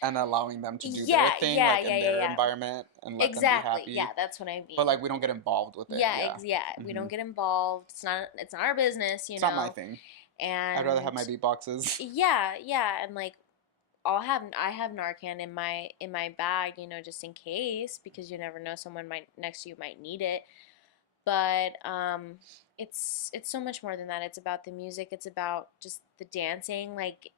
and allowing them to do their Yeah, thing, yeah, like yeah, in yeah, their yeah. environment, and let them be Exactly. Yeah, happy. that's what I But mean. like, we don't get involved with it. Yeah, Yeah. yeah. We don't get involved. It's not our business, It's not my thing. I'd rather have And my beatboxes. yeah, yeah, and like I have Narcan in my bag, just in case because you never know, someone might next to you might need it. But it's so much more than that. It's about the music, it's about just the dancing. Like,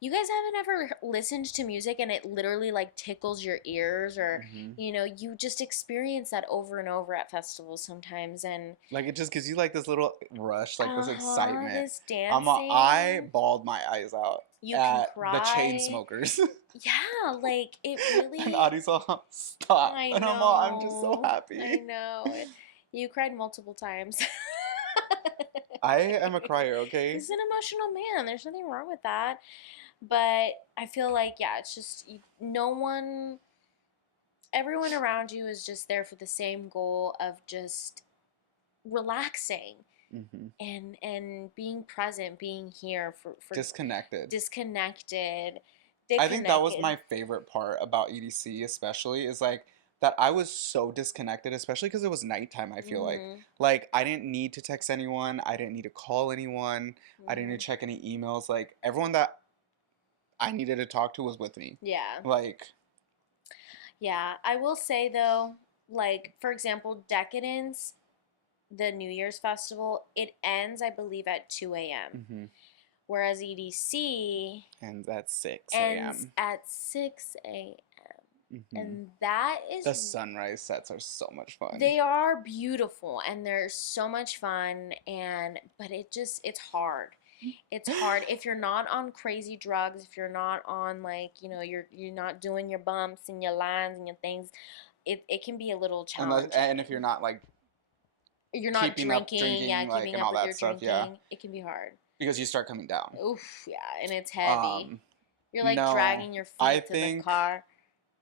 you guys haven't ever listened to music and it literally like tickles your ears, or Hmm. you just experience that over and over at festivals sometimes. And Like, it just gives you like this little rush, like this uh-huh, excitement. this I dancing, bawled my eyes out you can at the chain cry. smokers. Yeah, like it And really. Adi's all, stop. I And I'm just so know. I happy. know. You cried multiple times. I am a crier, okay? He's an emotional man. There's nothing wrong with that. But I feel like, yeah, it's just no one, everyone around you is just there for the same goal of just relaxing Hmm. and being present, being here for Disconnected. disconnected, I think that was disconnected. my favorite part about EDC, especially, is like that I was so disconnected, especially because it was nighttime. I feel Mhm. like I didn't need to text anyone, I didn't need to call anyone, I didn't need Mhm. to check any emails. Like everyone that I needed to talk to was with me. Yeah. Like, Yeah. I will say though, like for example, Decadence, the New Year's festival, it ends, I believe, at 2 a.m. hmm Whereas EDC and that's 6 ends a.m. at 6 a.m. Hmm. And that The is, sunrise sets are so much fun. they are beautiful and they're so much fun, but it's hard. It's hard if you're not on crazy drugs, if you're not on like, you're not doing your bumps and your lines and your things. It can be a little And if you're challenging. not like You're not keeping up drinking, yeah, drinking, like, keeping and up all with that your stuff, yeah, drinking. It can be hard. because you start coming down. Oof, yeah, and it's heavy. Um, You're like no, dragging your I feet to the think car.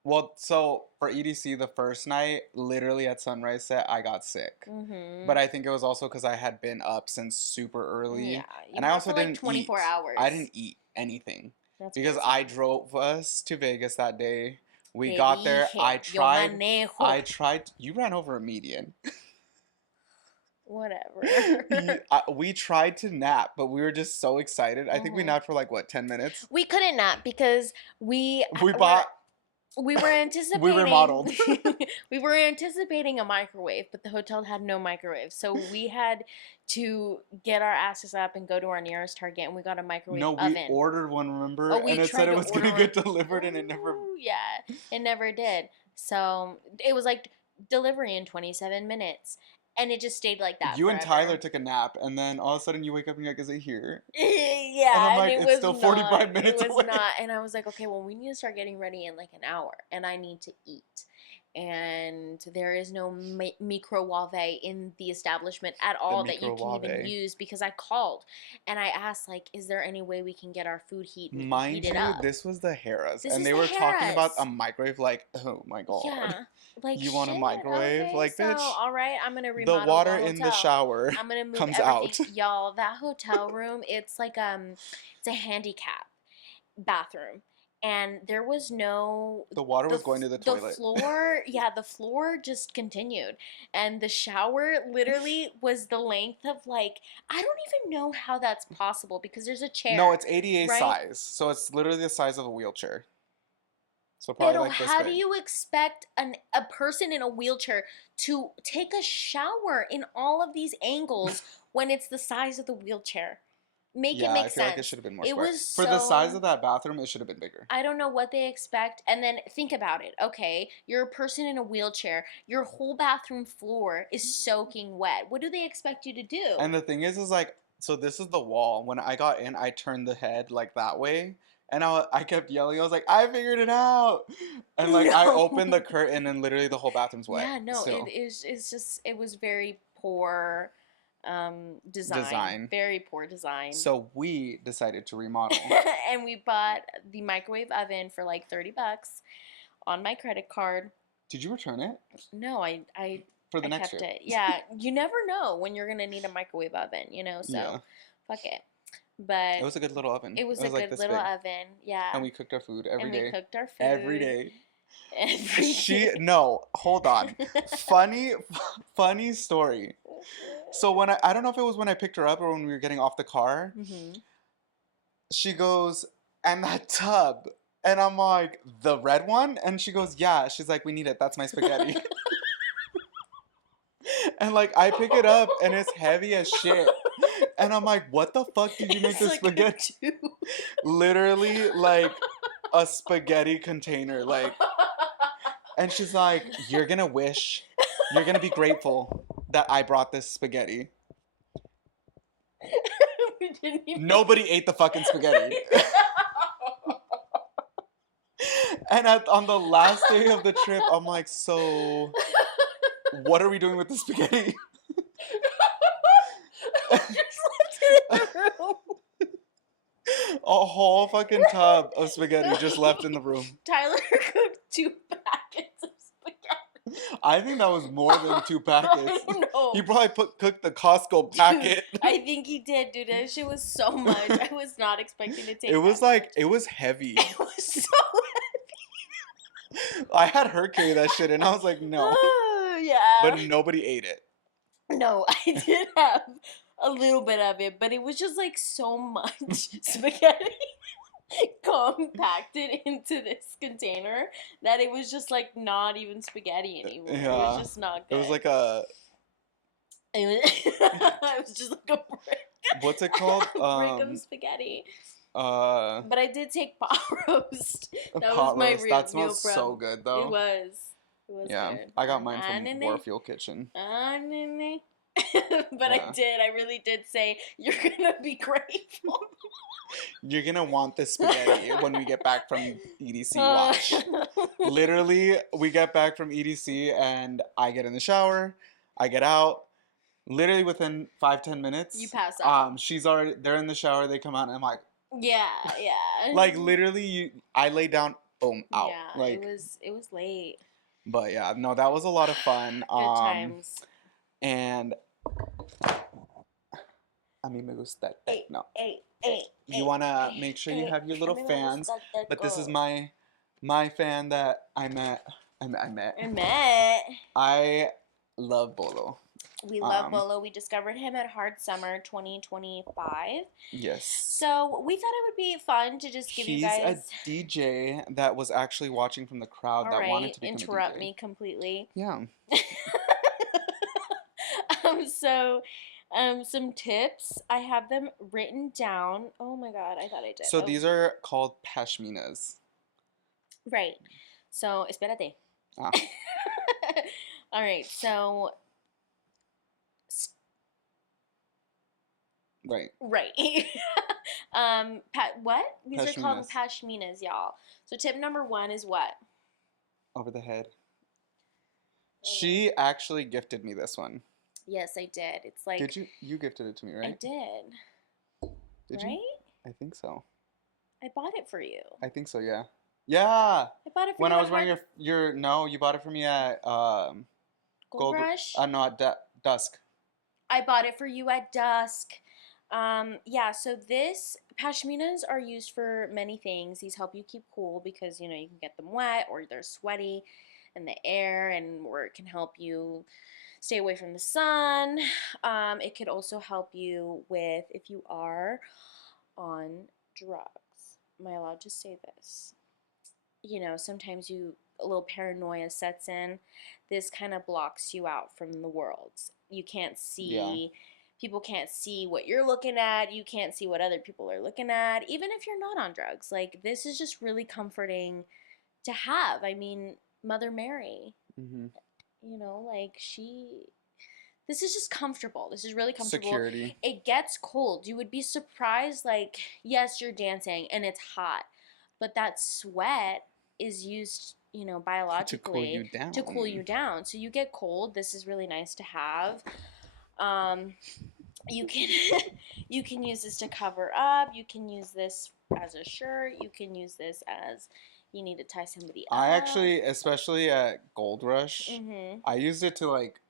Well, so for EDC, the first night, literally at sunrise set, I got sick. Mm-hmm. But I think it was also because I had been up since super Yeah, early, you and I were up also for like didn't 24 eat. I hours. didn't eat anything That's because crazy. I drove us to Vegas that day. We Te got there. dije, yo manejo. I tried. You ran over a median. Whatever. We tried to nap, but we were just so excited. I think we Hmm. napped for like what, 10 minutes. We couldn't nap because we We were bought. we were We anticipating remodeled. we were anticipating a microwave, but the hotel had no microwave. So we had to get our asses up and go to our nearest Target, and we got a microwave No, we oven. ordered one, remember? Oh, we And it said tried it to was order gonna one. get delivered and it never. Ooh, yeah, it never did. So it was like delivery in 27 minutes, and it just stayed like that You and Tyler forever. took a nap, and then all of a sudden you wake up and you're like, is it here? And I'm Yeah, and like, it it's was still not. 45 It minutes was away. not. And I was like, okay, well, we need to start getting ready in like an hour, and I need to eat. And there is no microwave in the establishment at The all that you can even microwave. use because I called and I asked, like, is there any way we can get our food Mind heated you, up? this was the Harrah's, This and is they the were talking about a Harris. microwave like, oh my god. Yeah. Like You want a shit. microwave? Okay. Like, So, bitch, all right, I'm going to the remodel the water in the hotel. shower I'm going to move comes everything. out. Y'all, that hotel room, it's like it's a handicap bathroom. And there was no The water was going to the the toilet. floor, yeah, the floor just continued. And the shower literally was the length of like I don't even know how that's possible because there's a No, chair, it's ADA right? size, so it's literally the size of a wheelchair. So probably Pero like this how do big. you expect a person in a wheelchair to take a shower in all of these angles when it's the size of the wheelchair? Make it Yeah, I make feel like it sense. should have been more It square. was For the size so of that bathroom, it should have been bigger. I don't know what they expect. And then think about it. Okay, you're a person in a wheelchair. Your whole bathroom floor is soaking wet. What do they expect you to do? And the thing is like, so this is the wall. When I got in, I turned the head like that way, and I kept yelling. I was like, I figured it out, and like I opened the No. curtain, and literally the whole bathroom's wet Yeah, no, it still. is it's just it was very poor design. Design. Very poor design. So we decided to remodel. And we bought the microwave oven for like 30 bucks on my credit card. Did you return it No, I for the I next kept trip? it. Yeah, you never know when you're gonna need a microwave oven, Yeah, so fuck it. But it was a good little oven. it It was a was like good this little big, oven, and yeah. we cooked our food And every we day. cooked our Every food day. every She day. no, hold on. Funny, funny story. So when I don't know if it was when I picked her up or when we were getting off the car, Hmm. she goes, and that tub. And I'm like, the red one? And she goes, yeah. She's like, we need it. That's my spaghetti. And like, I pick it up and it's heavy as shit. And I'm like, what the fuck did you make It's this like a spaghetti? two. Literally, like a spaghetti container. Like, and she's like, you're gonna be grateful that I brought this spaghetti. We didn't even. Nobody ate the fucking spaghetti. And on the last day of the trip, I'm like, so what are we doing with the spaghetti? Just left it in the room. A whole fucking tub of spaghetti just left in the room. Tyler cooked 2 packets of spaghetti. I think that was more than 2 packets. I don't know. He probably cooked the Costco Dude, packet. I think he did, dude. That shit was so much. I was not expecting to take It was that like, much. it was heavy. It was so I had her carry that shit and I was like, no. yeah. But nobody ate it. No, I did have a little bit of it, but it was just like so much spaghetti compacted into this container that it was just like not even spaghetti anymore. It was Yeah. just not It good. was like a, It was just like a brick. what's it called? A brick of spaghetti. Uh, But I did take pot roast. That pot was my roast. real That meal smells prep. so good though. It was. It was Yeah, good. I got mine from Anene. Warfield Kitchen. Anene. But Yeah. I really did say, you're gonna be grateful. You're gonna want this spaghetti when we get back from EDC. Watch. Literally, we get back from EDC and I get in the shower, I get out. Literally within 5-10 minutes, You pass out. they're in the shower. They come out and I'm like, Yeah, yeah. like literally, I lay down boom, out. Yeah, it Like, was it was late. but yeah, no, that was a lot of fun. Good times. And a mí me gusta el Hey, techno. hey, hey, You hey, wanna hey, make sure you hey. have your A little mí me fans, gusta el but this is teco. my fan that I met. I met. I met. I love Bolo. We love Um, Bolo. We discovered him at Hard Summer 2025. yes. So we thought it would be fun to just give you He's a guys. DJ that was actually watching from the crowd All that wanted right, to become a interrupt DJ. me completely. Yeah. So, some tips. I have them written down. Oh my god, I thought I did. So Oh, these are called pashminas. right. So, espérate. Ah, All right. So, right. right. What? These are called Pashminas. pashminas, y'all. So, tip number 1 is what? Over the head. Uh, She actually gifted me this one. yes, I did. It's like Did you? You gifted it to me, I right? did, Did you? right? I think so. I bought it for you. I think so, yeah. Yeah. I bought it for When you I at was wearing Hard your no, you bought it for me at Gold Gold Rush. no, at Dusk. I bought it for you at dusk. Yeah, so this pashminas are used for many things. These help you keep cool because you know you can get them wet or they're sweaty in the air, and or it can help you stay away from the sun. It could also help you with if you are on drugs. Am I allowed to say this? You know, sometimes a little paranoia sets in. This kind of blocks you out from the world. You can't Yeah. see, people can't see what you're looking at. You can't see what other people are looking at, even if you're not on drugs. Like, this is just really comforting to have. I mean, Mother Mary, Mhm. you know, like this is just comfortable. This is really comfortable. Security It gets cold. You would be surprised, like, yes, you're dancing and it's hot, but that sweat is used, you know, to cool you biologically to cool down. you down. So you get cold. This is really nice to have. Um, you can you can use this to cover up. You can use this as a shirt. You can use this as you need to tie somebody I up. actually, especially at Gold Rush, Mm-hmm. I used it to like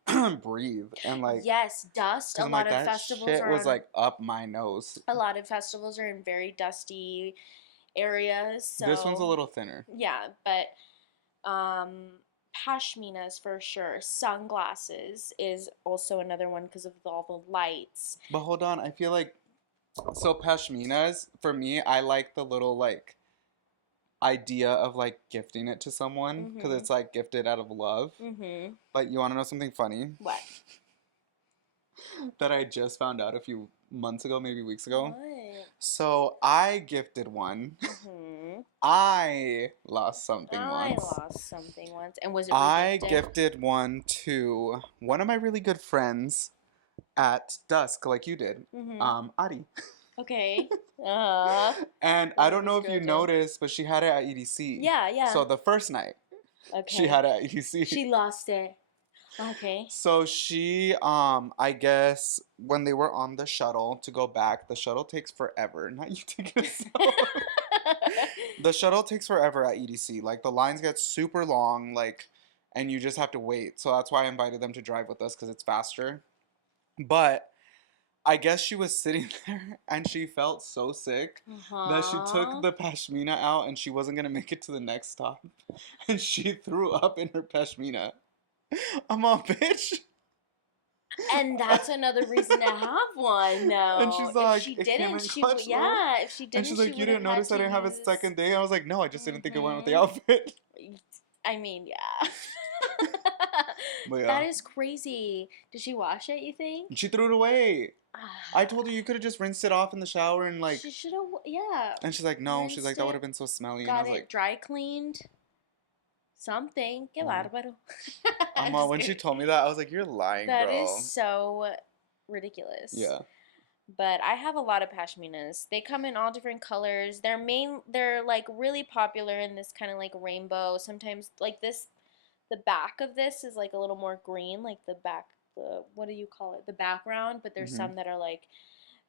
breathe and like, Yes, dust. cause A I'm lot like of that festivals shit are was on. like up my nose. A lot of festivals are in very dusty areas, This one's a so little thinner. yeah, but pashminas for sure. Sunglasses is also another one because of all the lights. But hold on, I feel like so pashminas for me, I like the little like idea of like gifting it to someone because Mhm. it's like gifted out of love. Mhm. But you want to know something funny What? that I just found out a few months ago, maybe weeks ago? What? So I gifted one. Mhm. I lost something I once. lost something once, and was it I regifted? gifted one to one of my really good friends at Dusk, like you did, Mhm. Adi. Okay. Uh huh. And I Love don't know this if you girl, Joe. noticed, but she had it at EDC. Yeah, yeah. So the first night, she Okay. had it at EDC. She lost it. Okay. So she, I guess when they were on the shuttle to go back, the shuttle takes forever. Not you taking it slow. The shuttle takes forever at EDC. Like the lines get super long, like, and you just have to wait. So that's why I invited them to drive with us because it's faster. But I guess she was sitting there and she felt so sick that she took Uh-huh. the pashmina out and she wasn't gonna make it to the next stop. And she threw up in her pashmina. I'm all bitch. And that's another reason to have one. And No, she's if like, she it came didn't, in clutch though. yeah, if she And didn't, she's she like, you would have didn't had notice to I didn't have a use. second day? I was like, no, I just didn't think it went with the Mhm. outfit. I mean, yeah. But That yeah. is crazy. Did she wash it, you think? And she threw it away. I Ah, told her you could have just rinsed it off in the shower and she like, should have, yeah, and she's like, no. She's like, rinsed that would have it, been so smelly. And I got was it like, dry cleaned, something. Qué no. bárbaro. I'm just When she kidding. told me that, I was like, you're lying, That is bro. so ridiculous. Yeah. But I have a lot of pashminas. They come in all different colors. They're like really popular in this kind of like rainbow. Sometimes like this, the back of this is like a little more green, like the back, the what do you call it? The background. But there's Hmm. some that are like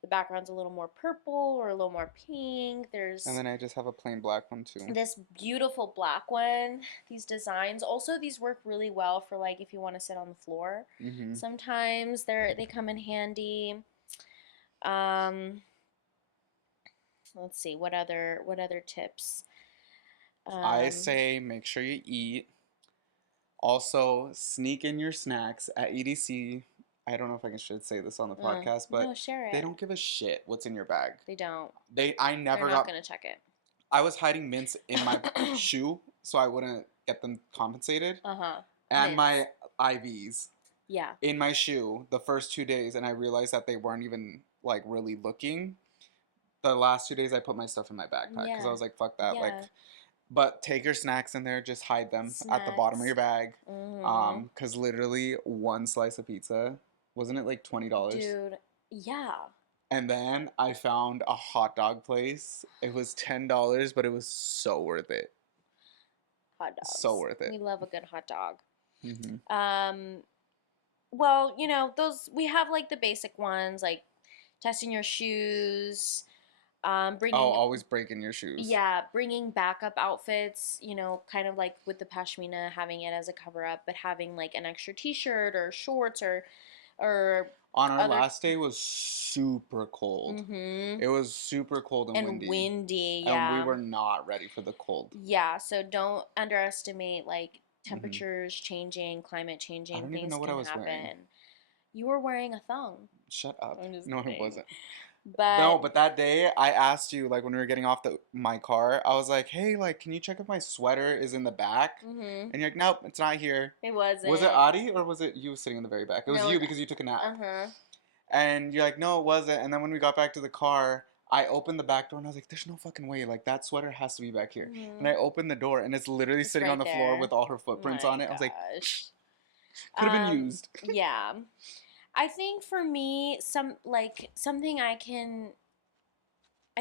the background's a little more purple or a little more pink. And There's then I just have a plain black one too. this beautiful black one. These designs also, these work really well for like if you want to sit on the floor. Mm-hmm. Sometimes they come in handy. Um, let's see what other tips. I Um, say make sure you eat. Also, sneak in your snacks at EDC. I don't know if I should say this on the podcast, no, but share they it. don't give a shit what's in your bag. They don't. I They're never not got. gonna check it. I was hiding mints in my shoe so I wouldn't get them compensated, Uh-huh. and Mints. my IVs Yeah. in my shoe the first 2 days, and I realized that they weren't even like really looking. The last 2 days, I put my stuff in my backpack because I Yeah. was like, "Fuck that!" Like, Yeah. but take your snacks in there, just hide them at the bottom of Snacks. your bag. Mm-hmm. Because literally one slice of pizza, wasn't it like $20? Dude, yeah. And then I found a hot dog place. It was $10, but it was so worth it. Hot So dogs. worth it. We love a good hot dog. Hmm. Well, those we have like the basic ones, like testing your shoes, Oh, bringing always break in your shoes. yeah, bringing backup outfits, kind of like with the pashmina, having it as a cover up, but having like an extra t-shirt or shorts or On our other. last day was super cold. Mhm. It was super cold and And windy. windy, And we yeah. were not ready for the cold. Yeah, so don't underestimate like Hmm. temperatures changing, climate I changing, don't even things know what I can was wearing. happen. You were wearing a thong. Shut up. I'm just No, it kidding. wasn't. No, But but that day I asked you, like when we were getting off my car, I was like, "Hey, like, can you check if my sweater is in the back?" mhm. And you're like, "Nope, it's not here." It Was it wasn't. Adi or was it you sitting in the very back? It was No, you because you took a nap. uh-huh. And you're like, "No, it wasn't." And then when we got back to the car, I opened the back door and I was like, "There's no fucking way. Like that sweater has to be back here." And Mhm. I opened the door and it's literally It's sitting on right the floor there. with all her footprints My on it. I was like, gosh. "Could have been used." Yeah. I think for me, something I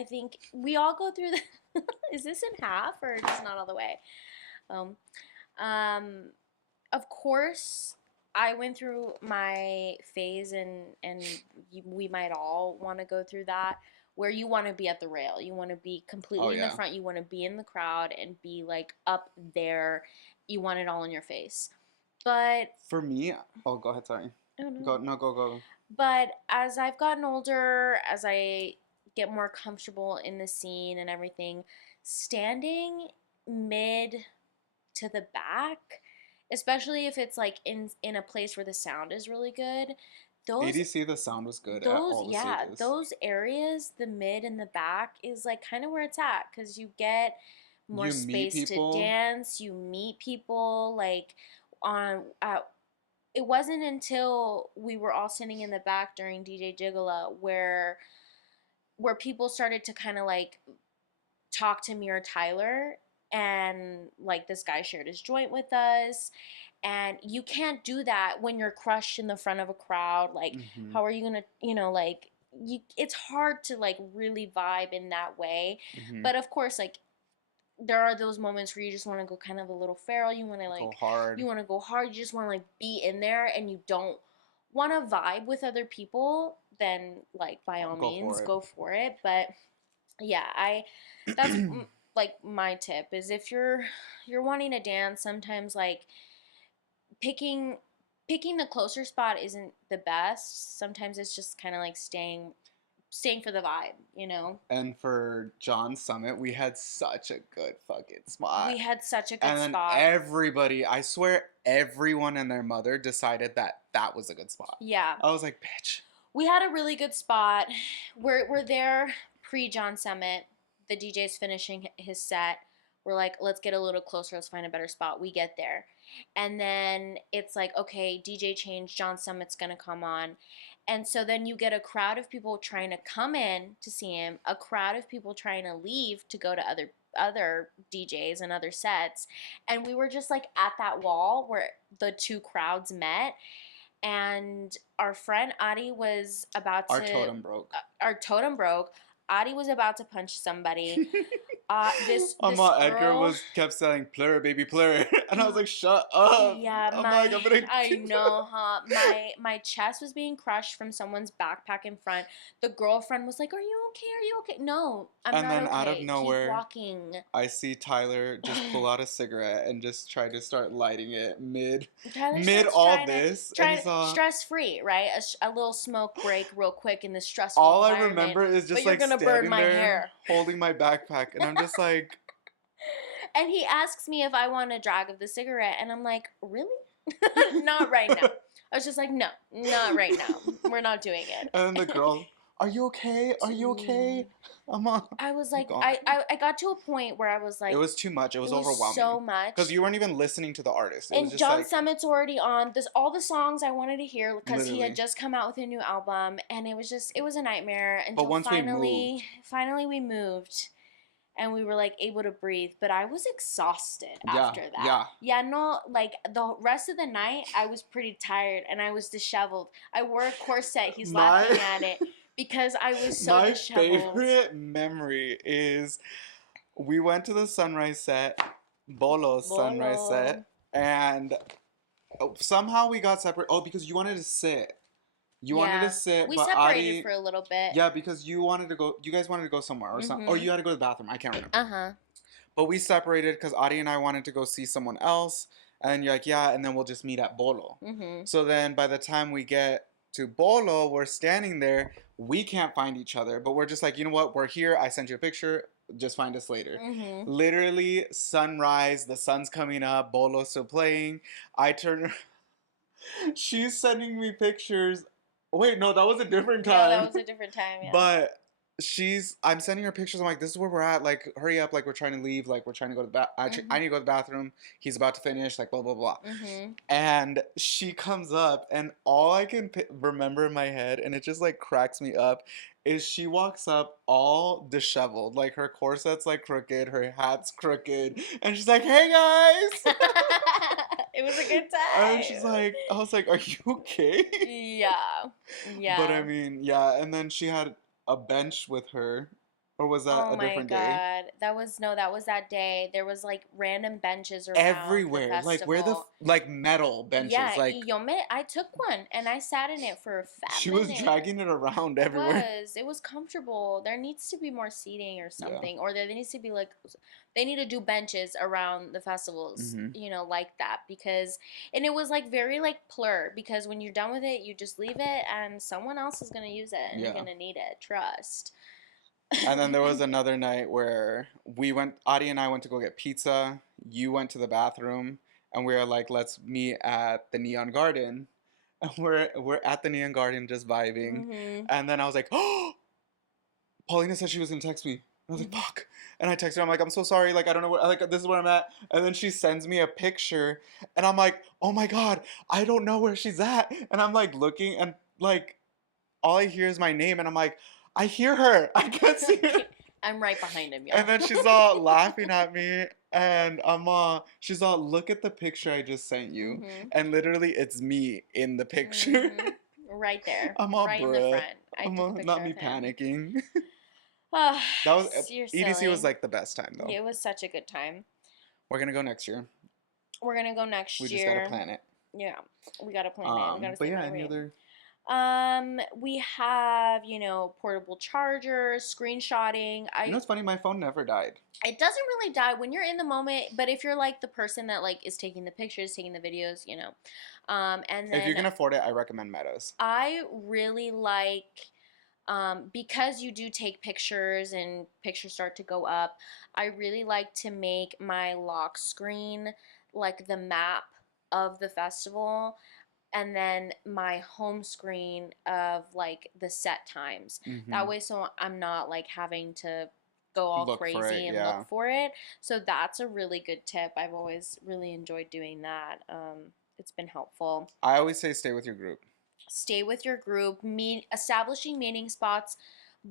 think we all go through the is this in half or just not all the way? Um, um, of course, I went through my phase, and we might all want to go through that, where you want to be at the rail, you want to be Oh completely in the yeah. front, you want to be in the crowd and be like up there, you want it all in your face. But For me, oh, go ahead. Sorry. oh no. Go. No, go. Go. But as I've gotten older, as I get more comfortable in the scene and everything, standing mid to the back, especially if it's like in a place where the sound is really good, those ADC, the sound was good at those all the yeah, stages. those areas, the mid and the back is like kind of where it's at cuz you get more You meet space to people. dance, you meet people like on it wasn't until we were all sitting in the back during DJ Gigala where people started to kind of like talk to me or Tyler, and like this guy shared his joint with us, and you can't do that when you're crushed in the front of a crowd. Like Hmm. how are you going to, like it's hard to like really vibe in that way. Hmm. But of course, like there are those moments where you just want to go kind of a little feral. You want to Go like, hard. you want to go hard. You just want to like be in there, and you don't want to vibe with other people. Then like by all Go means for it. go for it. But yeah, that's like my tip is if you're wanting to dance, sometimes like picking picking the closer spot isn't the best. Sometimes it's just kind of like staying for the vibe. And for John's summit, we had such a good fucking spot. We had such a good And then spot. everybody, I swear, everyone and their mother decided that that was a good spot. Yeah. I was like, bitch. We had a really good spot. We're there pre John Summit. The DJ's finishing his set. We're like, let's get a little closer. Let's find a better spot. We get there. And then it's like, okay, DJ change. John Summit's going to come on. And so then you get a crowd of people trying to come in to see him, a crowd of people trying to leave to go to other DJs and other sets. And we were just like at that wall where the two crowds met, and our friend Adi was about to Our totem broke. our totem broke. Adi was about to punch somebody. This Edgar girl. was kept saying plur baby plur, and I was like, shut up. Yeah, I'm like, I'm gonna. I know, huh? My chest was being crushed from someone's backpack in front. The girlfriend was like, "Are you okay? Are you okay?" No, I'm And not then out of okay. Keep nowhere, walking. I see Tyler just pull out a cigarette and just try to start lighting it Tyler mid starts all this, and trying he's all. stress free, right? A little smoke break, real quick in this stressful All I environment. remember is But just you're like gonna burn standing my there hair. holding my backpack, and I'm just like, And he asks me if I want a drag of the cigarette, and I'm like, really? Not right now. I was just like, no, not right now. We're not doing and then the it. girl, are you okay? Are you Dude, okay? I'm on. I was like, God. I got to a point where I was It like, was too much. It it was was overwhelming so because much. you weren't even listening to the artist. It was And just John like Summit's already on this all the songs I wanted to hear because he had literally. just come out with a new album, and it was a nightmare But until once we moved, finally we moved and we were like able to breathe. But I was exhausted yeah, after that. yeah. Yeah, no, like the rest of the night I was pretty tired and I was disheveled. I wore a corset. He's My laughing at it because I was so my disheveled. favorite memory is we went to the sunrise set, Bolo's sunrise Bolo. set, and somehow we got separate. Oh, because you wanted to sit. You wanted to Yeah. sit, We but separated Adi, for a little bit. yeah, because you wanted to go. You guys wanted to go somewhere or something, or Mhm. you had to go to the bathroom. I can't remember. Uh-huh. But we separated because Adi and I wanted to go see someone else, and you're like, yeah, and then we'll just meet at Bolo. Mhm. So then by the time we get to Bolo, we're standing there. We can't find each other, but we're just like, you know what? We're here. I sent you a picture. Just find us later. Mhm. Literally, sunrise. The sun's coming up. Bolo's still playing. I turn. She's sending me pictures. Wait, no, that was a different No, that time. was a different time, yeah. But I'm sending her pictures. I'm like, this is where we're at. Like, hurry up. Like, we're trying to leave. Like, we're trying to go to the bath. Actually, I Mhm. need to go to the bathroom. He's about to finish. Like, blah, blah, blah. Mhm. And she comes up, and all I can remember in my head, and it just like cracks me up, is she walks up all disheveled. Like, her corset's like crooked, her hat's crooked. And she's like, hey guys. It was a good And she's time. like, I was like, are you okay? Yeah. But I Yeah. mean, yeah, and then she had a bench with her, or was that Oh a my different day? God. That was that day. There was like random benches around the Everywhere, like where the festival. like metal benches, Yeah, like I took one and I sat in it for a fat she was minute. dragging it around It everywhere. was. It was comfortable. There needs to be more seating or Yeah. something. Or there needs to be like they need to do benches around the festivals, Hmm. like that because and it was like very like plur because when you're done with it, you just leave it and someone else is going to use it and you're Yeah. going to need it. Trust. And then there was another night where Adi and I went to go get pizza. You went to the bathroom, and we were like, let's meet at the Neon Garden. And we're at the Neon Garden just vibing. Mhm. And then I was like, oh, Paulina said she was gonna text me. And I was like, Mhm. fuck. And I texted her, I'm like, I'm so sorry. Like, I don't know where, like, this is where I'm at. And then she sends me a picture. And I'm like, oh my God, I don't know where she's at. And I'm like looking, and like, all I hear is my name. And I'm like, I hear her. I can't see her. I'm right behind him, And y'all. then she's all laughing at me. And she's all, look at the picture I just sent you. Mhm. And literally, it's me in the picture. Mhm. Right there, I'm all, right in the bruh. front. I took a picture Not me of him. panicking. Ah, That was you're EDC was silly. like the best time though. It was such a good time. We're gonna go next year. We're gonna go We next just gotta year. plan it. Yeah, we gotta plan it. We gotta But save yeah, any money. other? We have portable chargers, screenshotting. You know what's funny? My phone never died. It doesn't really die when you're in the moment, but if you're like the person that like is taking the pictures, taking the videos, and If you then can afford it, I recommend Meadows. I really like because you do take pictures and pictures start to go up, I really like to make my lock screen like the map of the festival and then my home screen of like the set times. Mm-hmm. That way, so I'm not like having to go all Look for it, crazy and yeah. look for it. So that's a really good tip. I've always really enjoyed doing that. It's been helpful. I always say stay with your group. Stay with your group, establishing meeting spots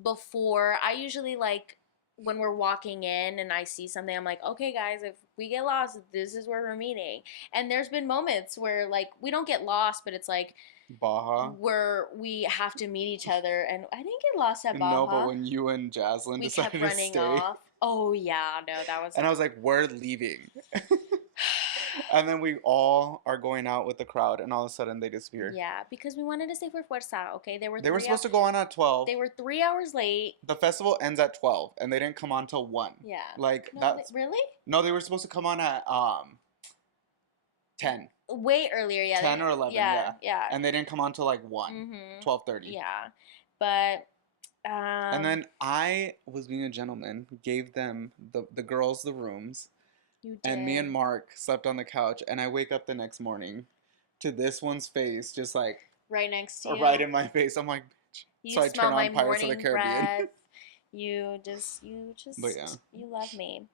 before. I usually like when we're walking in and I see something, I'm like, okay, guys, if we get lost, this is where we're meeting. And there's been moments where like we don't get lost, but it's like Baja. where we have to meet each other, and I didn't get lost at No, but Baja. when you and Jaslyn We kept decided to running stay, off. Oh yeah, no, that was and I was like, we're leaving. And then we all are going out with the crowd, and all of a sudden they disappear. yeah, because we wanted to stay for Fuerza. Okay, They were supposed to go on at 12. they were 3 hours late. The festival ends at 12, and they didn't come on till 1. Yeah. Like, No, that's... really? No, they were supposed to come on at 10. Way earlier, yeah. 10 or 11, Yeah, yeah. yeah. And they didn't come on till like 1, Mhm. 12:30. Yeah, but And then I was being a gentleman, gave them the girls the rooms, you and me and did. Mark slept on the couch, and I wake up the next morning to this one's face just like Right next to or you. right in my face. I'm like, bitch. You So I smell turn my on Pirates of the morning Caribbean. breath. You just, But yeah, you love me.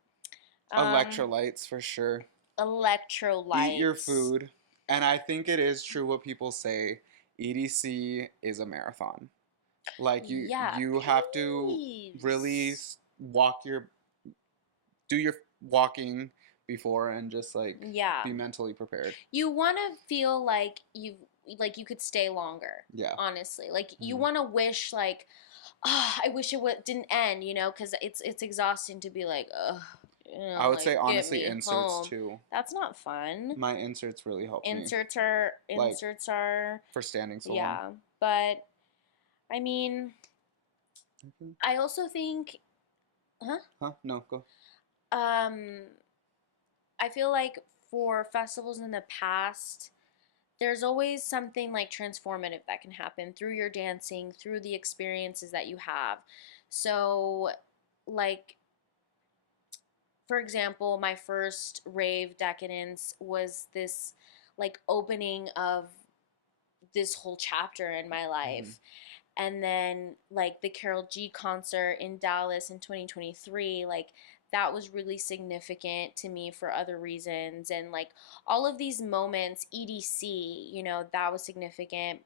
electrolytes for sure. Electrolytes. Eat your food. And I think it is true what people say. EDC is a marathon. Like Yeah, you have to really do your walking before and just like Yeah. be mentally prepared. You want to feel like you could stay longer. Yeah. Honestly, like you Mhm. want to wish like, oh, I wish didn't end. You know, because it's exhausting to be like, ugh. You know, I would like, say get honestly me inserts home. too. That's not fun. My inserts really help me. Inserts are Like, inserts are for standing so long. yeah, but I mean, I also think, huh? Huh? No, go. Um, I feel like for festivals in the past, there's always something like transformative that can happen through your dancing, through the experiences that you have. So, like, for example, my first rave decadence was this like opening of this whole chapter in my life. And then like the Carol G concert in Dallas in 2023, like that was really significant to me for other reasons. And like all of these moments, EDC, you know, that was significant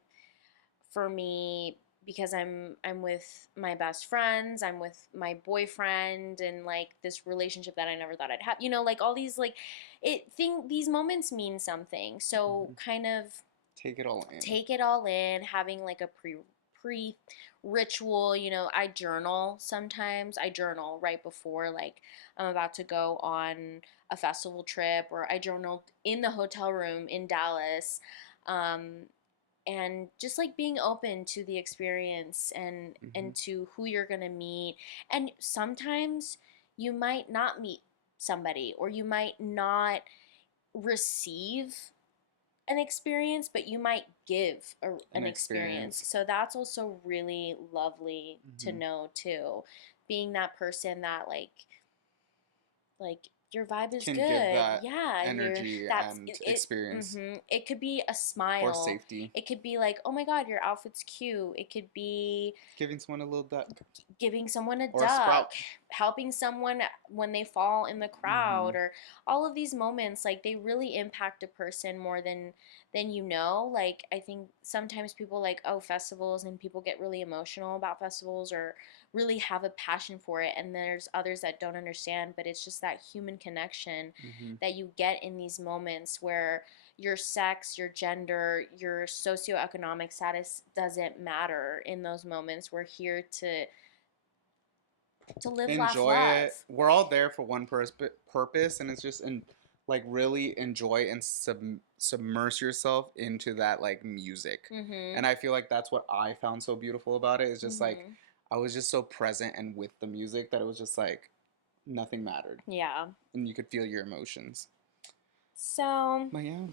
for me because I'm with my best friends, I'm with my boyfriend, and like this relationship that I never thought I'd have. You know, like all these like these moments mean something. So kind of Take it all in. take it all in, having like a pre ritual. You know, I journal sometimes. I journal right before like I'm about to go on a festival trip, or I journaled in the hotel room in Dallas. And just like being open to the experience and to who you're going to meet. And sometimes you might not meet somebody, or you might not receive an experience, but you might give an experience. So that's also really lovely to know too. Being that person that like your vibe is Can good. give that yeah, energy that's and experience. It could be a smile. Or safety. It could be like, oh my god, your outfit's cute. It could be giving someone a little duck. Giving someone a Or a duck, sprout. helping someone when they fall in the crowd, or all of these moments, like they really impact a person more than you know. Like I think sometimes people like, oh, festivals, and people get really emotional about festivals or really have a passion for it, and there's others that don't understand, but it's just that human connection that you get in these moments where your sex, your gender, your socioeconomic status doesn't matter in those moments. We're here to live, Enjoy laugh, it. We're all there for one purpose, and it's just like really enjoy and submerse yourself into that like music. And I feel like that's what I found so beautiful about it. Is just like I was just so present and with the music that it was just like nothing mattered. Yeah. And you could feel your emotions. So. But yeah.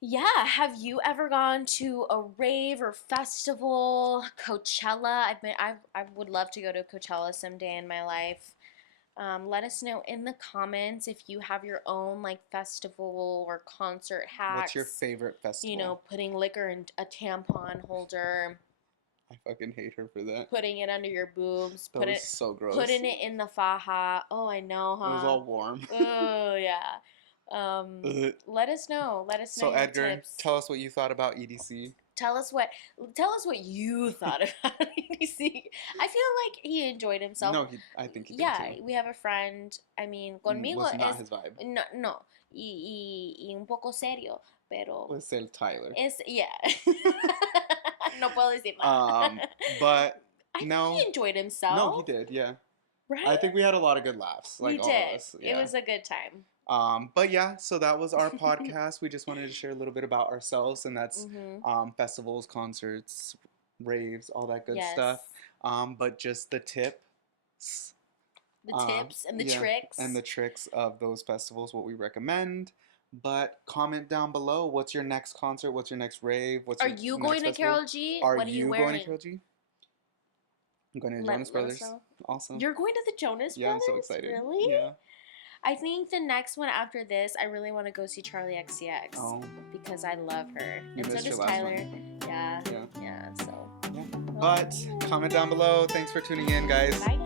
Yeah, have you ever gone to a rave or festival? Coachella. I would love to go to Coachella someday in my life. Let us know in the comments if you have your own like festival or concert hacks. What's your favorite festival? You know, putting liquor in a tampon holder. I fucking hate her for that. Putting it under your boobs. That was so gross. Putting it in the faja. Oh, I know, huh? It was all warm. Oh, yeah. Let us know. Let us know So your Edgar, tips. tell us what you thought about EDC. Tell us what you thought about EDC. I feel like he enjoyed himself. No, I think he did Yeah, too. we have a friend. I mean, conmigo Was not es his vibe. no, no, y un poco serio, pero Was el Tyler. es yeah. No puedo decir nada. But I think no, he enjoyed no, he himself, did. Yeah, right? I think we had a lot of good laughs, We like all of did. us. It Yeah. was a good time. But yeah, so that was our podcast. We just wanted to share a little bit about ourselves, and that's festivals, concerts, raves, all that good Yes. stuff. But just the tips. The tips and the Yeah, tricks. and the tricks of those festivals, what we recommend. But comment down below. What's your next concert? What's your next rave? Are you going to Carol G? Are What are you you wearing? going to Carol G? I'm going to the Jonas Brothers. Awesome. You're going to the Jonas Brothers? Yeah, I'm so excited. Really? Yeah. I think the next one after this, I really want to go see Charlie XCX. Oh. Because I love her. You and missed so does your last Tyler. one. Yeah. Yeah. Yeah, so. Yeah. But comment down below. Thanks for tuning in, guys. Bye, guys.